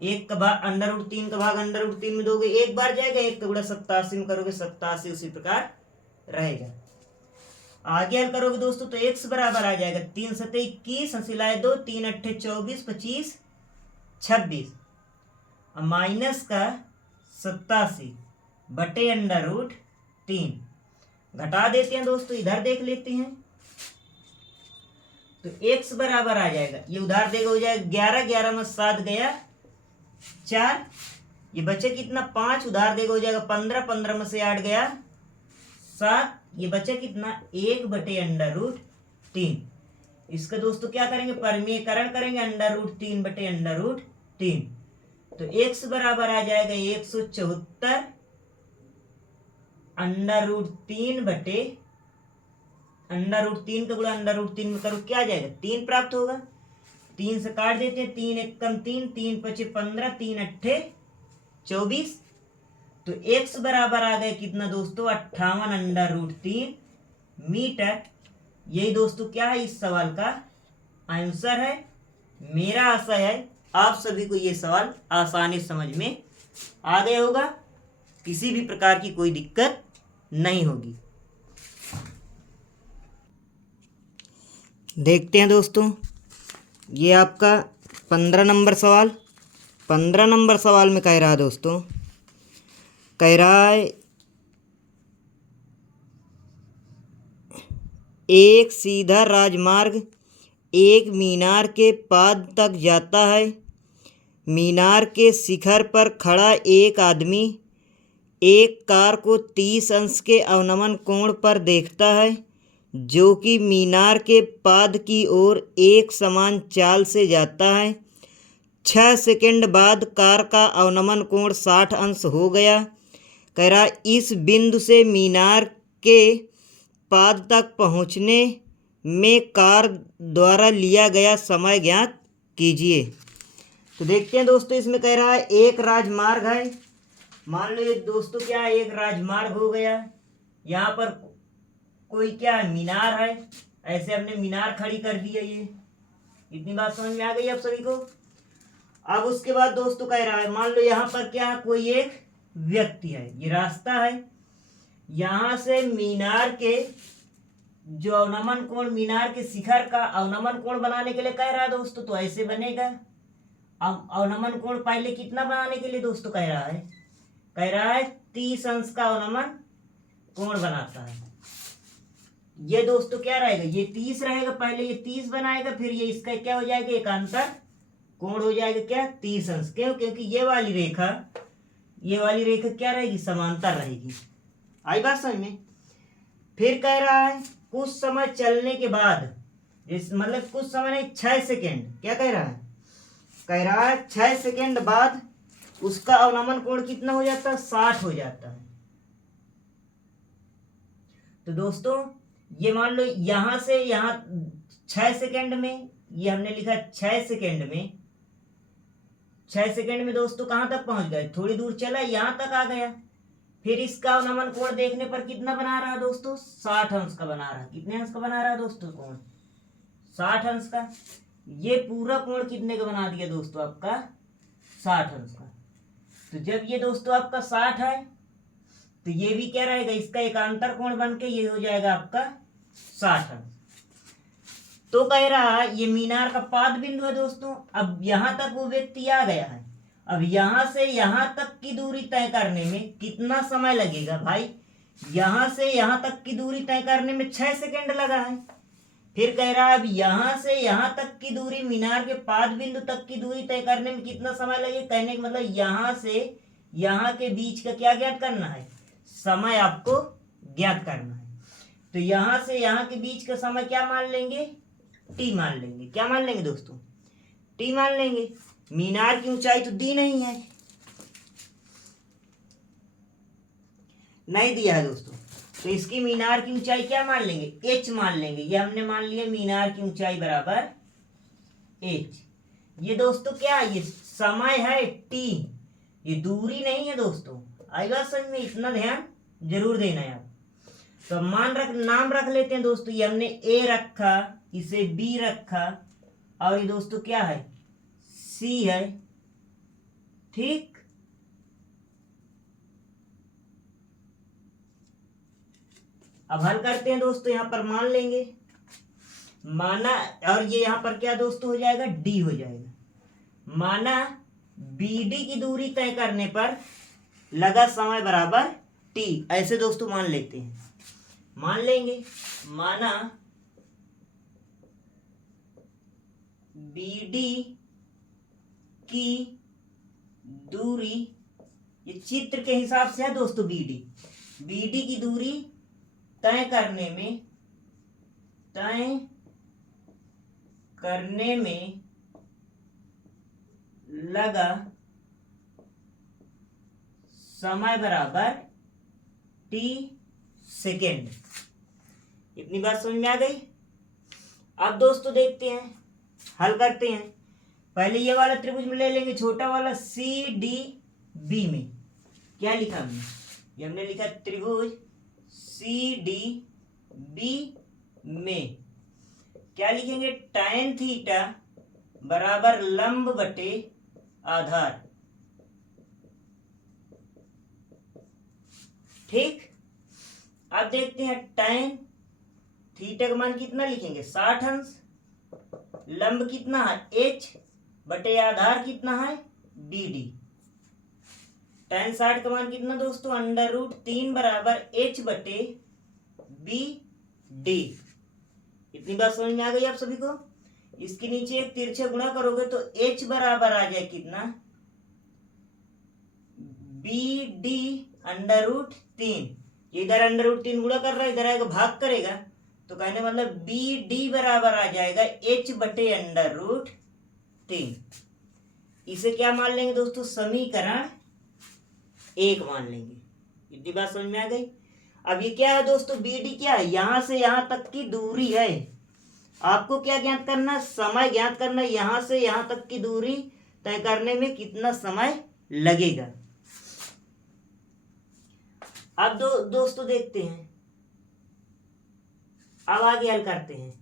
1 का भाग √3 का भाग √3 में दोगे 1 बार जाएगा, 1 का गुणा 87 में करोगे 87 उसी प्रकार रहेगा। आगे हल करोगे दोस्तों तो x बराबर आ जाएगा 3 × 7 = 21, हंसिलाए 2, 3 × 8 = 24, 25 26 माइनस का 87/√3 घटा देते हैं दोस्तों, इधर देख लेते हैं तो x बराबर आ जाएगा, ये उधार देगा हो जाएगा 11, 11 में 7 गया 4, ये बचे कितना 5, उधार देगा हो जाएगा 15, 15 में से 8 गया 7, ये बचे कितना 1/√3। इसका दोस्तों क्या करेंगे? परिमेयकरण करेंगे √3/√3 तो x बराबर आ जाएगा 174 √3 का गुणा √3 में करो क्या आ जाएगा 3 प्राप्त होगा। 3 से काट देते हैं, 3 × 1 = 3, 3 × 5 = 15, 3 × 8 = 24 तो x बराबर आ गया कितना दोस्तों 58/√3 मीटर। यही दोस्तों क्या है इस सवाल का आंसर है। मेरा आशा है आप सभी को ये सवाल आसानी समझ में आ गया होगा, किसी भी प्रकार की कोई दिक्कत नहीं होगी। देखते हैं दोस्तों, ये आपका 15 नंबर सवाल। 15 नंबर सवाल में कह रहा है दोस्तों, कह रहा है एक सीधा राजमार्ग एक मीनार के पाद तक जाता है। मीनार के शिखर पर खड़ा एक आदमी एक कार को 30 अंश के अवनमन कोण पर देखता है, जो कि मीनार के पाद की ओर एक समान चाल से जाता है। 6 सेकंड बाद कार का अवनमन कोण 60 अंश हो गया। कह रहा इस बिंदु से मीनार के पाद तक पहुंचने में कार द्वारा लिया गया समय ज्ञात कीजिए। तो देखते हैं दोस्तों, इसमें कह रहा है एक राजमार्ग है। मान लो ये दोस्तों क्या है, एक राजमार्ग हो गया। यहाँ पर कोई क्या है मीनार है, ऐसे हमने मीनार खड़ी कर दी है। ये इतनी बात समझ में आ गई आप सभी को। अब उसके बाद दोस्तों कह रहा है मान लो यहाँ पर क्या कोई एक व्यक्ति है, ये रास्ता है। यहाँ से मीनार के जो अवनमन कोण, मीनार के शिखर का अवनमन कोण बनाने के लिए कह रहा है दोस्तों, तो ऐसे बनेगा। अवनमन कोण पहले कितना बनाने के लिए दोस्तों कह रहा है 30 अंश का अवनमन कोण बनाता है। ये दोस्तों क्या रहेगा, ये 30 रहेगा, पहले ये 30 बनाएगा, फिर ये इसका क्या हो जाएगा एकांतर कोण हो जाएगा क्या 30 अंश। क्यों? क्योंकि ये वाली रेखा क्या रहेगी समांतर रहेगी। आई बात समझ में। फिर कह रहा है कुछ समय चलने के बाद, मतलब कुछ समय नहीं 6 सेकेंड, क्या कह रहा है 6 सेकेंड बाद उसका अवनमन कोण कितना हो जाता है 60 हो जाता है। तो दोस्तों ये मान लो यहां से यहां 6 सेकेंड में, ये हमने लिखा 6 सेकेंड में, 6 सेकेंड में दोस्तों कहां तक पहुंच गए, थोड़ी दूर चला यहां तक आ गया। फिर इसका अवनमन कोण देखने पर कितना बना रहा है दोस्तों 60 अंश का बना रहा है। कितने अंश का बना रहा है दोस्तों कोण 60 अंश का। ये पूरा कोण कितने का बना दिया दोस्तों आपका 60 अंश का। तो जब ये दोस्तों आपका 60 है तो ये भी क्या रहेगा, इसका एकांतर कोण बन के ये हो जाएगा आपका 60 अंश। तो कह रहा है ये मीनार का पाद बिंदु है दोस्तों। अब यहां तक वो व्यक्ति आ गया है, अब यहां से यहां तक की दूरी तय करने में कितना समय लगेगा भाई? यहां से यहां तक की दूरी तय करने में 6 सेकंड लगा है। फिर कह रहा है अब यहां से यहां तक की दूरी, मीनार के पाद बिंदु तक की दूरी तय करने में कितना समय लगेगा? कहने का मतलब यहां से यहां के बीच का क्या ज्ञात करना है? समय आपको ज्ञात करना है। तो यहां से यहां के बीच का समय क्या मान लेंगे? टी मान लेंगे। क्या मान लेंगे दोस्तों? टी मान लेंगे। मीनार की ऊंचाई तो दी नहीं है, नहीं दिया है दोस्तों, तो इसकी मीनार की ऊंचाई क्या मान लेंगे? एच मान लेंगे। ये हमने मान लिया मीनार की ऊंचाई बराबर एच। ये दोस्तों क्या है? ये समय है टी, ये दूरी नहीं है दोस्तों। आई बात समझ में? इतना ध्यान जरूर देना है आप। तो नाम रख लेते हैं दोस्तों। ये हमने ए रखा, इसे बी रखा, और ये दोस्तों क्या है? सी है। ठीक, अब हल करते हैं दोस्तों। यहां पर मान लेंगे, माना, और ये यहां पर क्या दोस्तों हो जाएगा? डी हो जाएगा। माना बीडी की दूरी तय करने पर लगा समय बराबर टी। ऐसे दोस्तों मान लेते हैं, मान लेंगे। माना बीडी की दूरी, ये चित्र के हिसाब से है दोस्तों, बीडी की दूरी तय करने में लगा समय बराबर टी सेकेंड। इतनी बात समझ में आ गई? अब दोस्तों देखते हैं, हल करते हैं। पहले ये वाला त्रिभुज में ले लेंगे, छोटा वाला सी डी बी में क्या लिखा हमने? ये हमने लिखा त्रिभुज सी डी बी में क्या लिखेंगे? tan थीटा बराबर लंब बटे आधार। ठीक, अब देखते हैं tan थीटा का मान कितना लिखेंगे? 60 अंश। लंब कितना है? h बटे आधार कितना है? bd। tan 60 का मान कितना दोस्तों? √3 बराबर h बटे bd। इतनी बात समझ में आ गई आप सभी को? इसके नीचे एक तिरछा गुणा करोगे तो h बराबर आ जाए कितना? bd √3। इधर √3 गुणा कर रहा है, इधर आएगा भाग करेगा, तो कहने मतलब bd बराबर आ जाएगा h बटे √3। इसे क्या मान लेंगे दोस्तों? समीकरण 1 मान लेंगे। इतनी बात समझ में आ गई? अब ये क्या है दोस्तों? bd क्या है? यहां से यहां तक की दूरी है। आपको क्या ज्ञात करना? समय ज्ञात करना। यहां से यहां तक की दूरी तय करने में कितना समय लगेगा। अब दोस्तों देखते हैं, अब आगे हल करते हैं।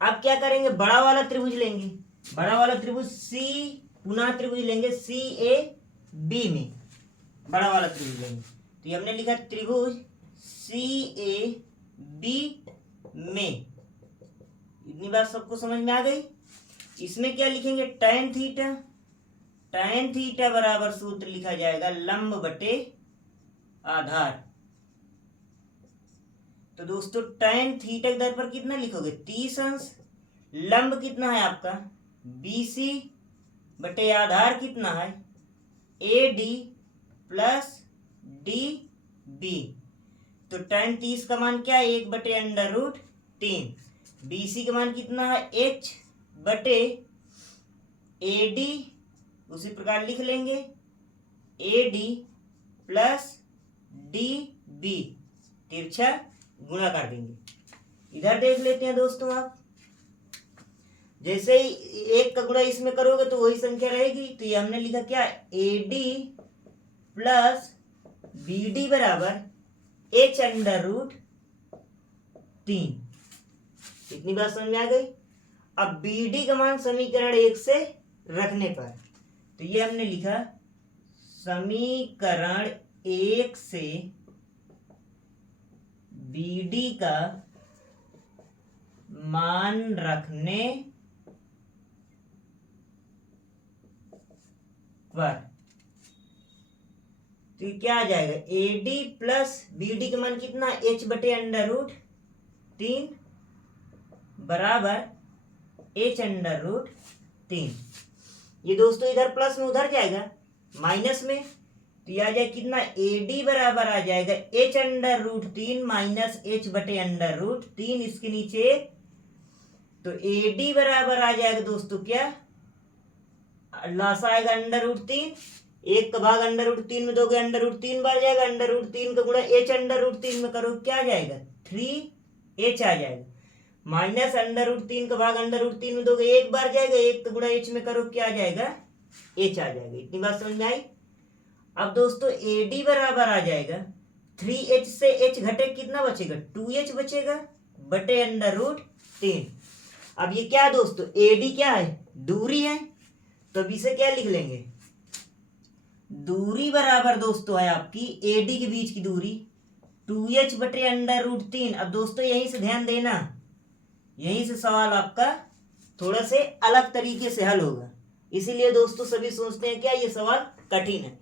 अब क्या करेंगे? बड़ा वाला त्रिभुज लेंगे, बड़ा वाला त्रिभुज सी, पुनः त्रिभुज लेंगे सी ए बी में, बड़ा वाला त्रिभुज लेंगे। तो ये हमने लिखा त्रिभुज सी ए बी में। इतनी बात सबको समझ में आ गई? इसमें क्या लिखेंगे? tan थीटा बराबर सूत्र लिखा जाएगा लंब बटे आधार। तो दोस्तों tan थीटा के दर पर कितना लिखोगे? 30 अंश। लंब कितना है आपका? BC बटे आधार कितना है? AD plus DB। तो tan 30 का मान क्या है? 1 बटे √3। BC का मान कितना है? H बटे AD, उसी प्रकार लिख लेंगे AD प्लस DB, तिरछा गुणा कर देंगे। इधर देख लेते हैं दोस्तों आप, जैसे ही एक का गुणा इसमें करोगे तो वही संख्या रहेगी। तो ये हमने लिखा क्या? AD प्लस BD बराबर H √3। इतनी बात समझ में आ गई? अब BD का मान समीकरण 1 से रखने पर, तो ये हमने लिखा समीकरण 1 से BD का मान रखने पर। तो ये क्या आ जाएगा, AD प्लस BD का मान कितना, h/√3 बराबर h√3। ये दोस्तों इधर प्लस में उधर जाएगा माइनस में, तो ये आ जाएगा कितना, AD बराबर आ जाएगा h√3 माइनस h/√3, इसके नीचे तो AD बराबर आ जाएगा दोस्तों क्या, लासा आएगा √3, एक का भाग √3 में दोगे √3 बार जाएगा, √3 का गुणा h√3 में करो क्या आ जाएगा, 3h आ जाएगा, माइनस √3 का भाग √3 में दोगे एक बार जाएगा, एक का गुणा h में करो क्या आ जाएगा, h आ जाएगा। इतनी बात समझ में आई। अब दोस्तों AD बराबर आ जाएगा 3h से h घटे कितना बचेगा, 2h बचेगा बटे √3। अब ये क्या है दोस्तों, AD क्या है, दूरी है, तो अब इसे क्या लिख लेंगे, दूरी बराबर दोस्तों है आपकी AD के बीच की दूरी 2h बटे √3। अब दोस्तों यहीं से ध्यान देना, यहीं से सवाल आपका थोड़ा से अलग तरीके से हल होगा। इसीलिए दोस्तों सभी सोचते हैं क्या ये सवाल कठिन है,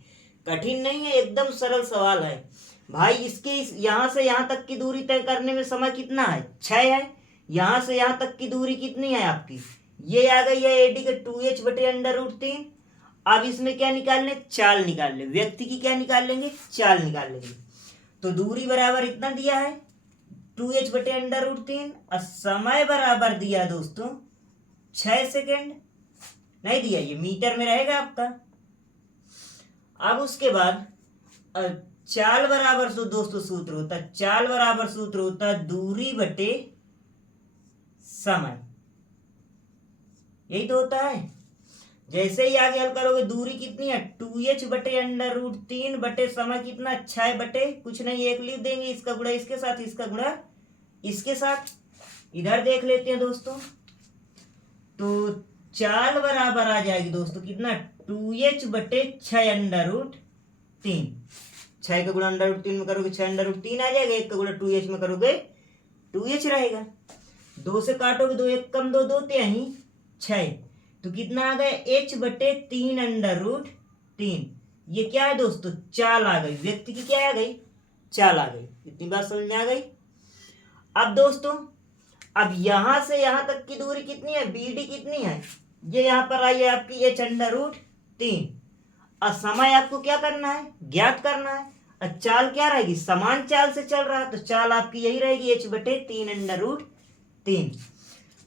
कठिन नहीं है, एकदम सरल सवाल है भाई। इसके यहाँ से यहाँ तक की दूरी तय करने में समय कितना है, 6 है। यहाँ से यहाँ तक की दूरी कितनी है आपकी, ये आ गई है AD के 2h बटे √3। अब इसमें क्या निकाल लें, चाल निकाल लें, व्यक्ति की क्या निकाल लेंगे, चाल निकाल लेंगे। तो दूरी बराबर इतना दिया है 2h बटे √3, और समय बराबर दिया दोस्तों 6 सेकेंड, नहीं दिया, ये मीटर में रहेगा आपका। अब उसके बाद चाल बराबर दोस्तों सूत्र होता है, चाल बराबर सूत्र होता है दूरी बटे समय, यही तो होता है। जैसे ही आगे हल करोगे, दूरी कितनी है 2h बटे √3 बटे समय कितना 6 बटे कुछ नहीं, एक लिख देंगे, इसका गुणा इसके साथ, इसका गुणा इसके साथ। इधर देख लेते हैं दोस्तों, तो चाल बराबर आ जाएगी दोस्तों कितना, 2h बटे 6√3, 6 का गुणा √3 में करोगे 6√3 आ जाएगा, एक का गुणा 2h में करोगे 2h रहेगा, 2 से काटोगे 2 1 कम 2 2 ही 6, तो कितना आ गया h बटे 3√3। ये क्या है दोस्तों, चाल आ गई, व्यक्ति की क्या आ गई, चाल आ गई। इतनी बात समझ में आ गई। अब दोस्तों अब यहां से यहां तक की दूरी कितनी है, BD कितनी है, ये यहां पर आई है आपकी h√3, और समय आपको क्या करना है, ज्ञात करना है। और चाल क्या रहेगी, समान चाल से चल रहा है, तो चाल आपकी यही रहेगी h बटे 3√3।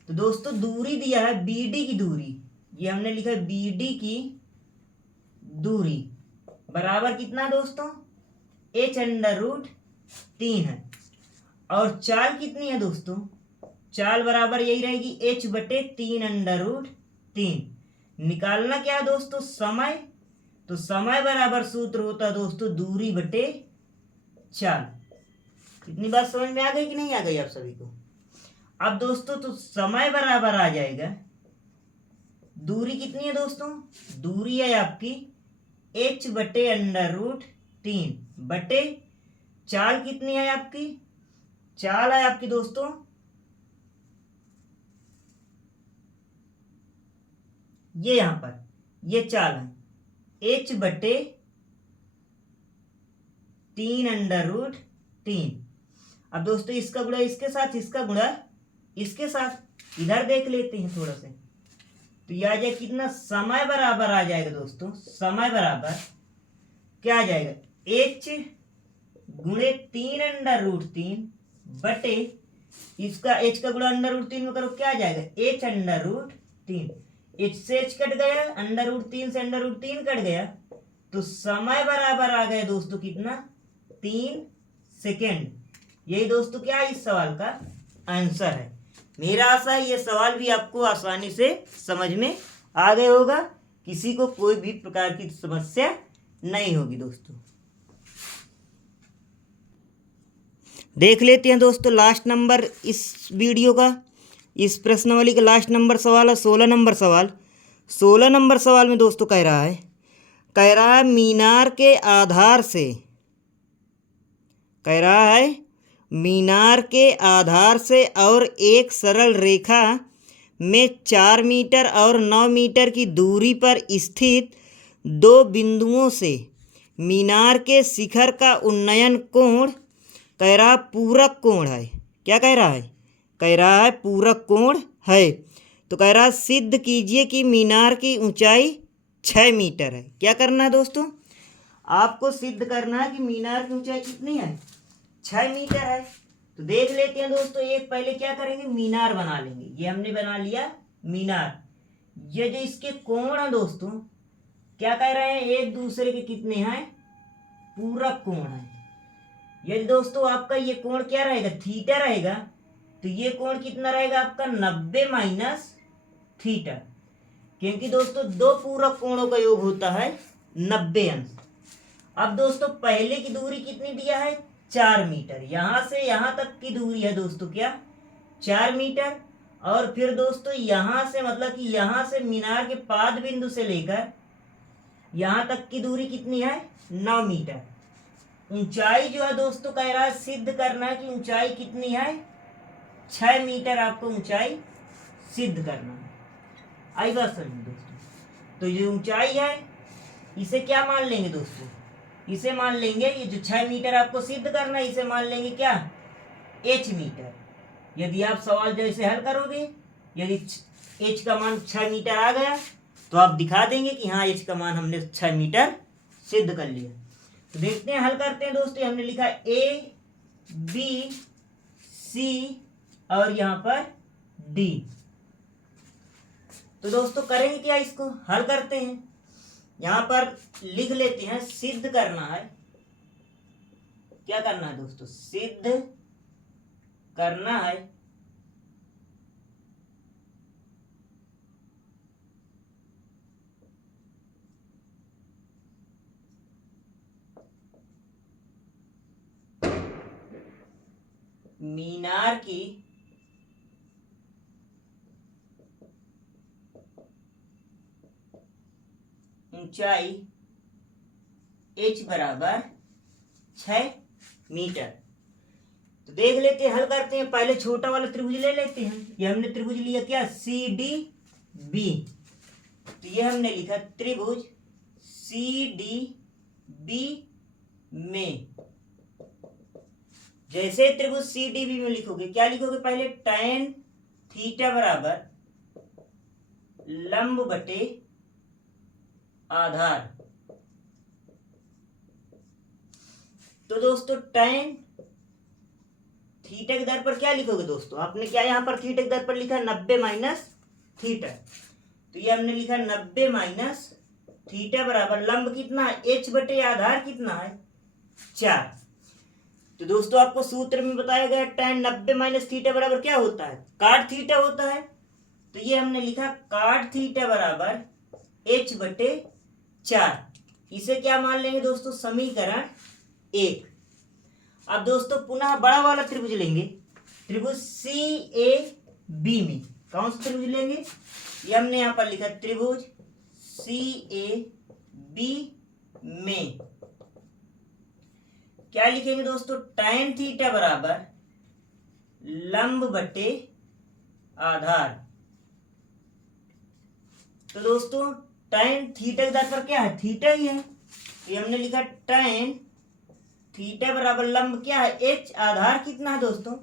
तो दोस्तों दूरी दिया है BD की दूरी, ये हमने लिखा है BD की दूरी बराबर कितना दोस्तों, h√3 है, और चाल कितनी है दोस्तों, चाल बराबर यही रहेगी h बटे 3√3। निकालना क्या है दोस्तों, समय, तो समय बराबर सूत्र होता है दोस्तों दूरी बटे चाल। इतनी बात समझ में आ गई कि नहीं आ गई आप सभी को। अब दोस्तों तो समय बराबर आ जाएगा, दूरी कितनी है दोस्तों, दूरी है आपकी h बटे √3 बटे चाल कितनी है आपकी, चाल है आपकी दोस्तों ये यहां पर ये चाल है h बटे 3√3। अब दोस्तों इसका गुणा इसके साथ, इसका गुणा इसके साथ, इधर देख लेते हैं थोड़ा से, तो यह आ जाएगा कितना, समय बराबर आ जाएगा दोस्तों, समय बराबर क्या आ जाएगा, h गुणे 3√3 बटे इसका h का गुणा √3 में करो क्या आ जाएगा, h√3, h से h कट गया, √3 से √3 कट गया, तो समय बराबर आ गया दोस्तों कितना, 3 सेकेंड। यही दोस्तों क्या है इस सवाल का आंसर है। मेरा आशा है ये सवाल भी आपको आसानी से समझ में आ गया होगा, किसी को कोई भी प्रकार की समस्या नहीं होगी। दोस्तों देख लेते हैं दोस्तों लास्ट नंबर इस वीडियो का, इस प्रश्नावली का लास्ट नंबर सवाल है 16 नंबर सवाल। 16 नंबर सवाल में दोस्तों कह रहा है मीनार के आधार से, कह रहा है मीनार के आधार से और एक सरल रेखा में 4 मीटर और 9 मीटर की दूरी पर स्थित दो बिंदुओं से मीनार के शिखर का उन्नयन कोण कह रहा पूरक कोण है। क्या कह रहा है? कह रहा है पूरक कोण है। तो कह रहा सिद्ध कीजिए कि मीनार की ऊंचाई 6 मीटर है। क्या करना है दोस्तों? आपको सिद्ध करना है कि मीनार की ऊंचाई कितनी है? 6 मीटर है। तो देख लेते हैं दोस्तों, एक पहले क्या करेंगे, मीनार बना लेंगे। ये हमने बना लिया मीनार। ये जो इसके कोण है दोस्तों, क्या कह रहे हैं, एक दूसरे के कितने हैं? पूरक कोण है। यदि दोस्तों आपका ये कोण क्या रहेगा? थीटा रहेगा। तो ये कोण कितना रहेगा आपका? 90 माइनस थीटा। क्योंकि दोस्तों दो पूरक कोणों का योग होता है 90 अंश। अब दोस्तों पहले की दूरी कितनी दिया है? 4 मीटर। यहां से यहां तक की दूरी है दोस्तों क्या? 4 मीटर। और फिर दोस्तों यहां से मतलब कि यहां से मीनार के पाद बिंदु से लेकर यहां तक की दूरी कितनी है? 9 मीटर। ऊंचाई जो है दोस्तों कह रहा है सिद्ध करना है कि ऊंचाई कितनी है? 6 मीटर आपको ऊंचाई सिद्ध करना है। आई बात समझ दोस्तों? तो ये ऊंचाई है, इसे क्या मान लेंगे दोस्तों? इसे मान लेंगे, ये जो 6 मीटर आपको सिद्ध करना है इसे मान लेंगे क्या? h metre. यदि आप सवाल जैसे हल करोगे, यदि h का मान 6 मीटर आ गया तो आप दिखा देंगे कि हाँ h का मान हमने 6 मीटर सिद्ध कर लिया। तो देखते हैं, हल करते हैं दोस्तों। हमने लिखा a b c और यहाँ पर d। तो दोस्तों करेंगे क्या? इसको हल करते हैं। यहां पर लिख लेते हैं, सिद्ध करना है। क्या करना है दोस्तों? सिद्ध करना है मीनार की ऊंचाई h बराबर 6 मीटर। तो देख लेते हैं, हल करते हैं। पहले छोटा वाला त्रिभुज ले लेते हैं। ये हमने त्रिभुज लिया क्या? C D B. तो ये हमने लिखा त्रिभुज सी डी बी में। जैसे त्रिभुज सी डी बी में लिखोगे, क्या लिखोगे? पहले tan थीटा बराबर लंब बटे आधार। तो दोस्तों tan थीटा के दर पर क्या लिखोगे दोस्तों? आपने क्या यहां पर थीटा के दर पर लिखा? 90 माइनस थीटा। तो ये हमने लिखा 90 माइनस थीटा बराबर लंब कितना है? h बटे आधार कितना है? 4। तो दोस्तों आपको सूत्र में बताया गया tan 90 माइनस थीटा बराबर क्या होता है? काट थीटा होता है। तो ये हमने लिखा काट थीटा बराबर h बटे 4। इसे क्या मान लेंगे दोस्तों? समीकरण 1। अब दोस्तों पुनः बड़ा वाला त्रिभुज लेंगे, त्रिभुज सी ए बी में। कौन सा त्रिभुज लेंगे? ये हमने यहां पर लिखा त्रिभुज सी ए बी में। क्या लिखेंगे दोस्तों? tan थीटा बराबर लंब बटे आधार। तो दोस्तों tan थीटा के दर पर क्या है? थीटा ही है। तो हमने लिखा tan थीटा बराबर लंब क्या है? h। आधार कितना है दोस्तों?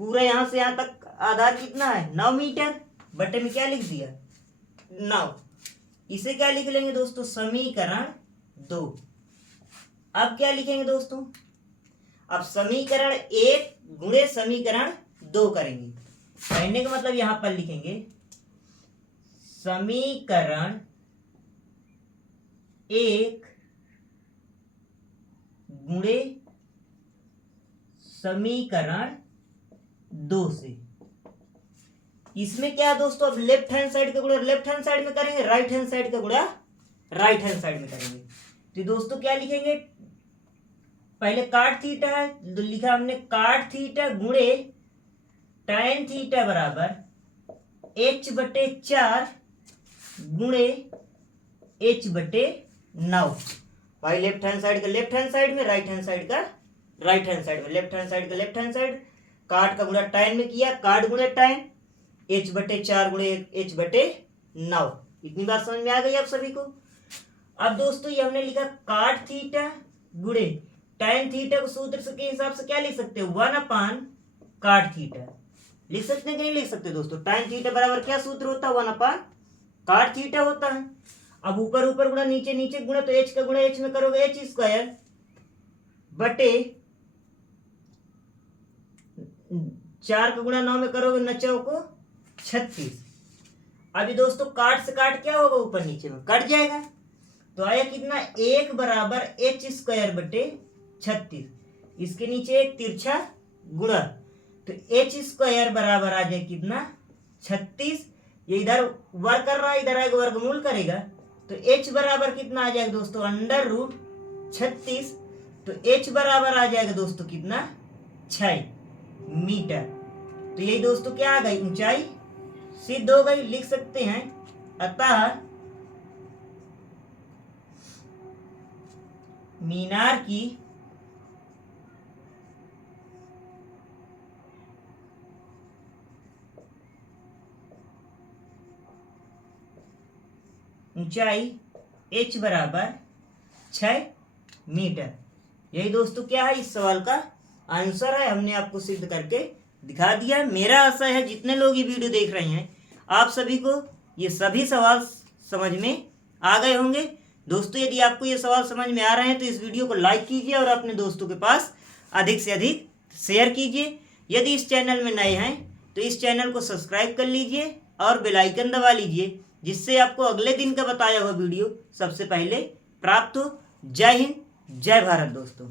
पूरा यहां से यहां तक आधार कितना है? 9 मीटर। बटे में क्या लिख दिया? 9। इसे क्या लिख लेंगे दोस्तों? समीकरण 2। अब क्या लिखेंगे दोस्तों? अब समीकरण 1 गुणे समीकरण 2 करेंगे। कहने का मतलब यहां पर लिखेंगे समीकरण 1 गुणे समीकरण 2 से। इसमें क्या है दोस्तों? अब लेफ्ट हैंड साइड का गुणा लेफ्ट हैंड साइड में करेंगे, राइट हैंड साइड का गुणा राइट हैंड साइड में करेंगे। तो दोस्तों क्या लिखेंगे? पहले काट थीटा है तो लिखा हमने काट थीटा गुणे tan थीटा बराबर h बटे 4 गुणे h बटे 9। भाई लेफ्ट हैंड साइड का लेफ्ट हैंड साइड में, राइट हैंड साइड का राइट हैंड साइड में। लेफ्ट हैंड साइड का लेफ्ट हैंड साइड, काट का गुणा tan में किया, काट गुणे tan, h बटे 4 गुणे h बटे 9। इतनी बात समझ में आ गई आप सभी को? अब दोस्तों ये हमने लिखा cot थीटा गुणे tan थीटा को सूत्र के हिसाब से क्या लिख सकते हो 1/cot थीटा लिख सकते हैं कि नहीं लिख सकते दोस्तों। tan थीटा बराबर क्या सूत्र होता है 1/cot थीटा होता है। अब ऊपर ऊपर गुणा नीचे नीचे गुणा तो h का गुणा h में करोगे h स्क्वायर बटे 4 का गुणा 9 में करोगे 9 चौको 36। अभी दोस्तों काट से काट क्या होगा ऊपर नीचे में कट जाएगा तो आया कितना 1 बराबर एच स्क्वायर बटे 36। इसके नीचे एक तिरछा गुणा तो एच स्क्वायर बराबर आ जाए कितना 36। ये इधर वर्ग कर रहा है इधर आएगा वर्गमूल करेगा तो h बराबर कितना आ जाएगा दोस्तों √36। तो h बराबर आ जाएगा दोस्तों कितना 6 मीटर। तो यही दोस्तों क्या आ गई ऊंचाई सिद्ध हो गई। लिख सकते हैं अतः मीनार की ऊंचाई h बराबर 6 मीटर। यही दोस्तों क्या है इस सवाल का आंसर है। हमने आपको सिद्ध करके दिखा दिया। मेरा आशा है जितने लोग ये वीडियो देख रहे हैं आप सभी को ये सभी सवाल समझ में आ गए होंगे। दोस्तों यदि आपको ये सवाल समझ में आ रहे हैं तो इस वीडियो को लाइक कीजिए और अपने दोस्तों के पास अधिक से अधिक शेयर कीजिए। यदि इस चैनल में नए हैं तो इस चैनल को सब्सक्राइब कर लीजिए और बेल आइकन दबा लीजिए जिससे आपको अगले दिन का बताया हुआ वीडियो सबसे पहले प्राप्त हो। जय हिंद जय भारत दोस्तों।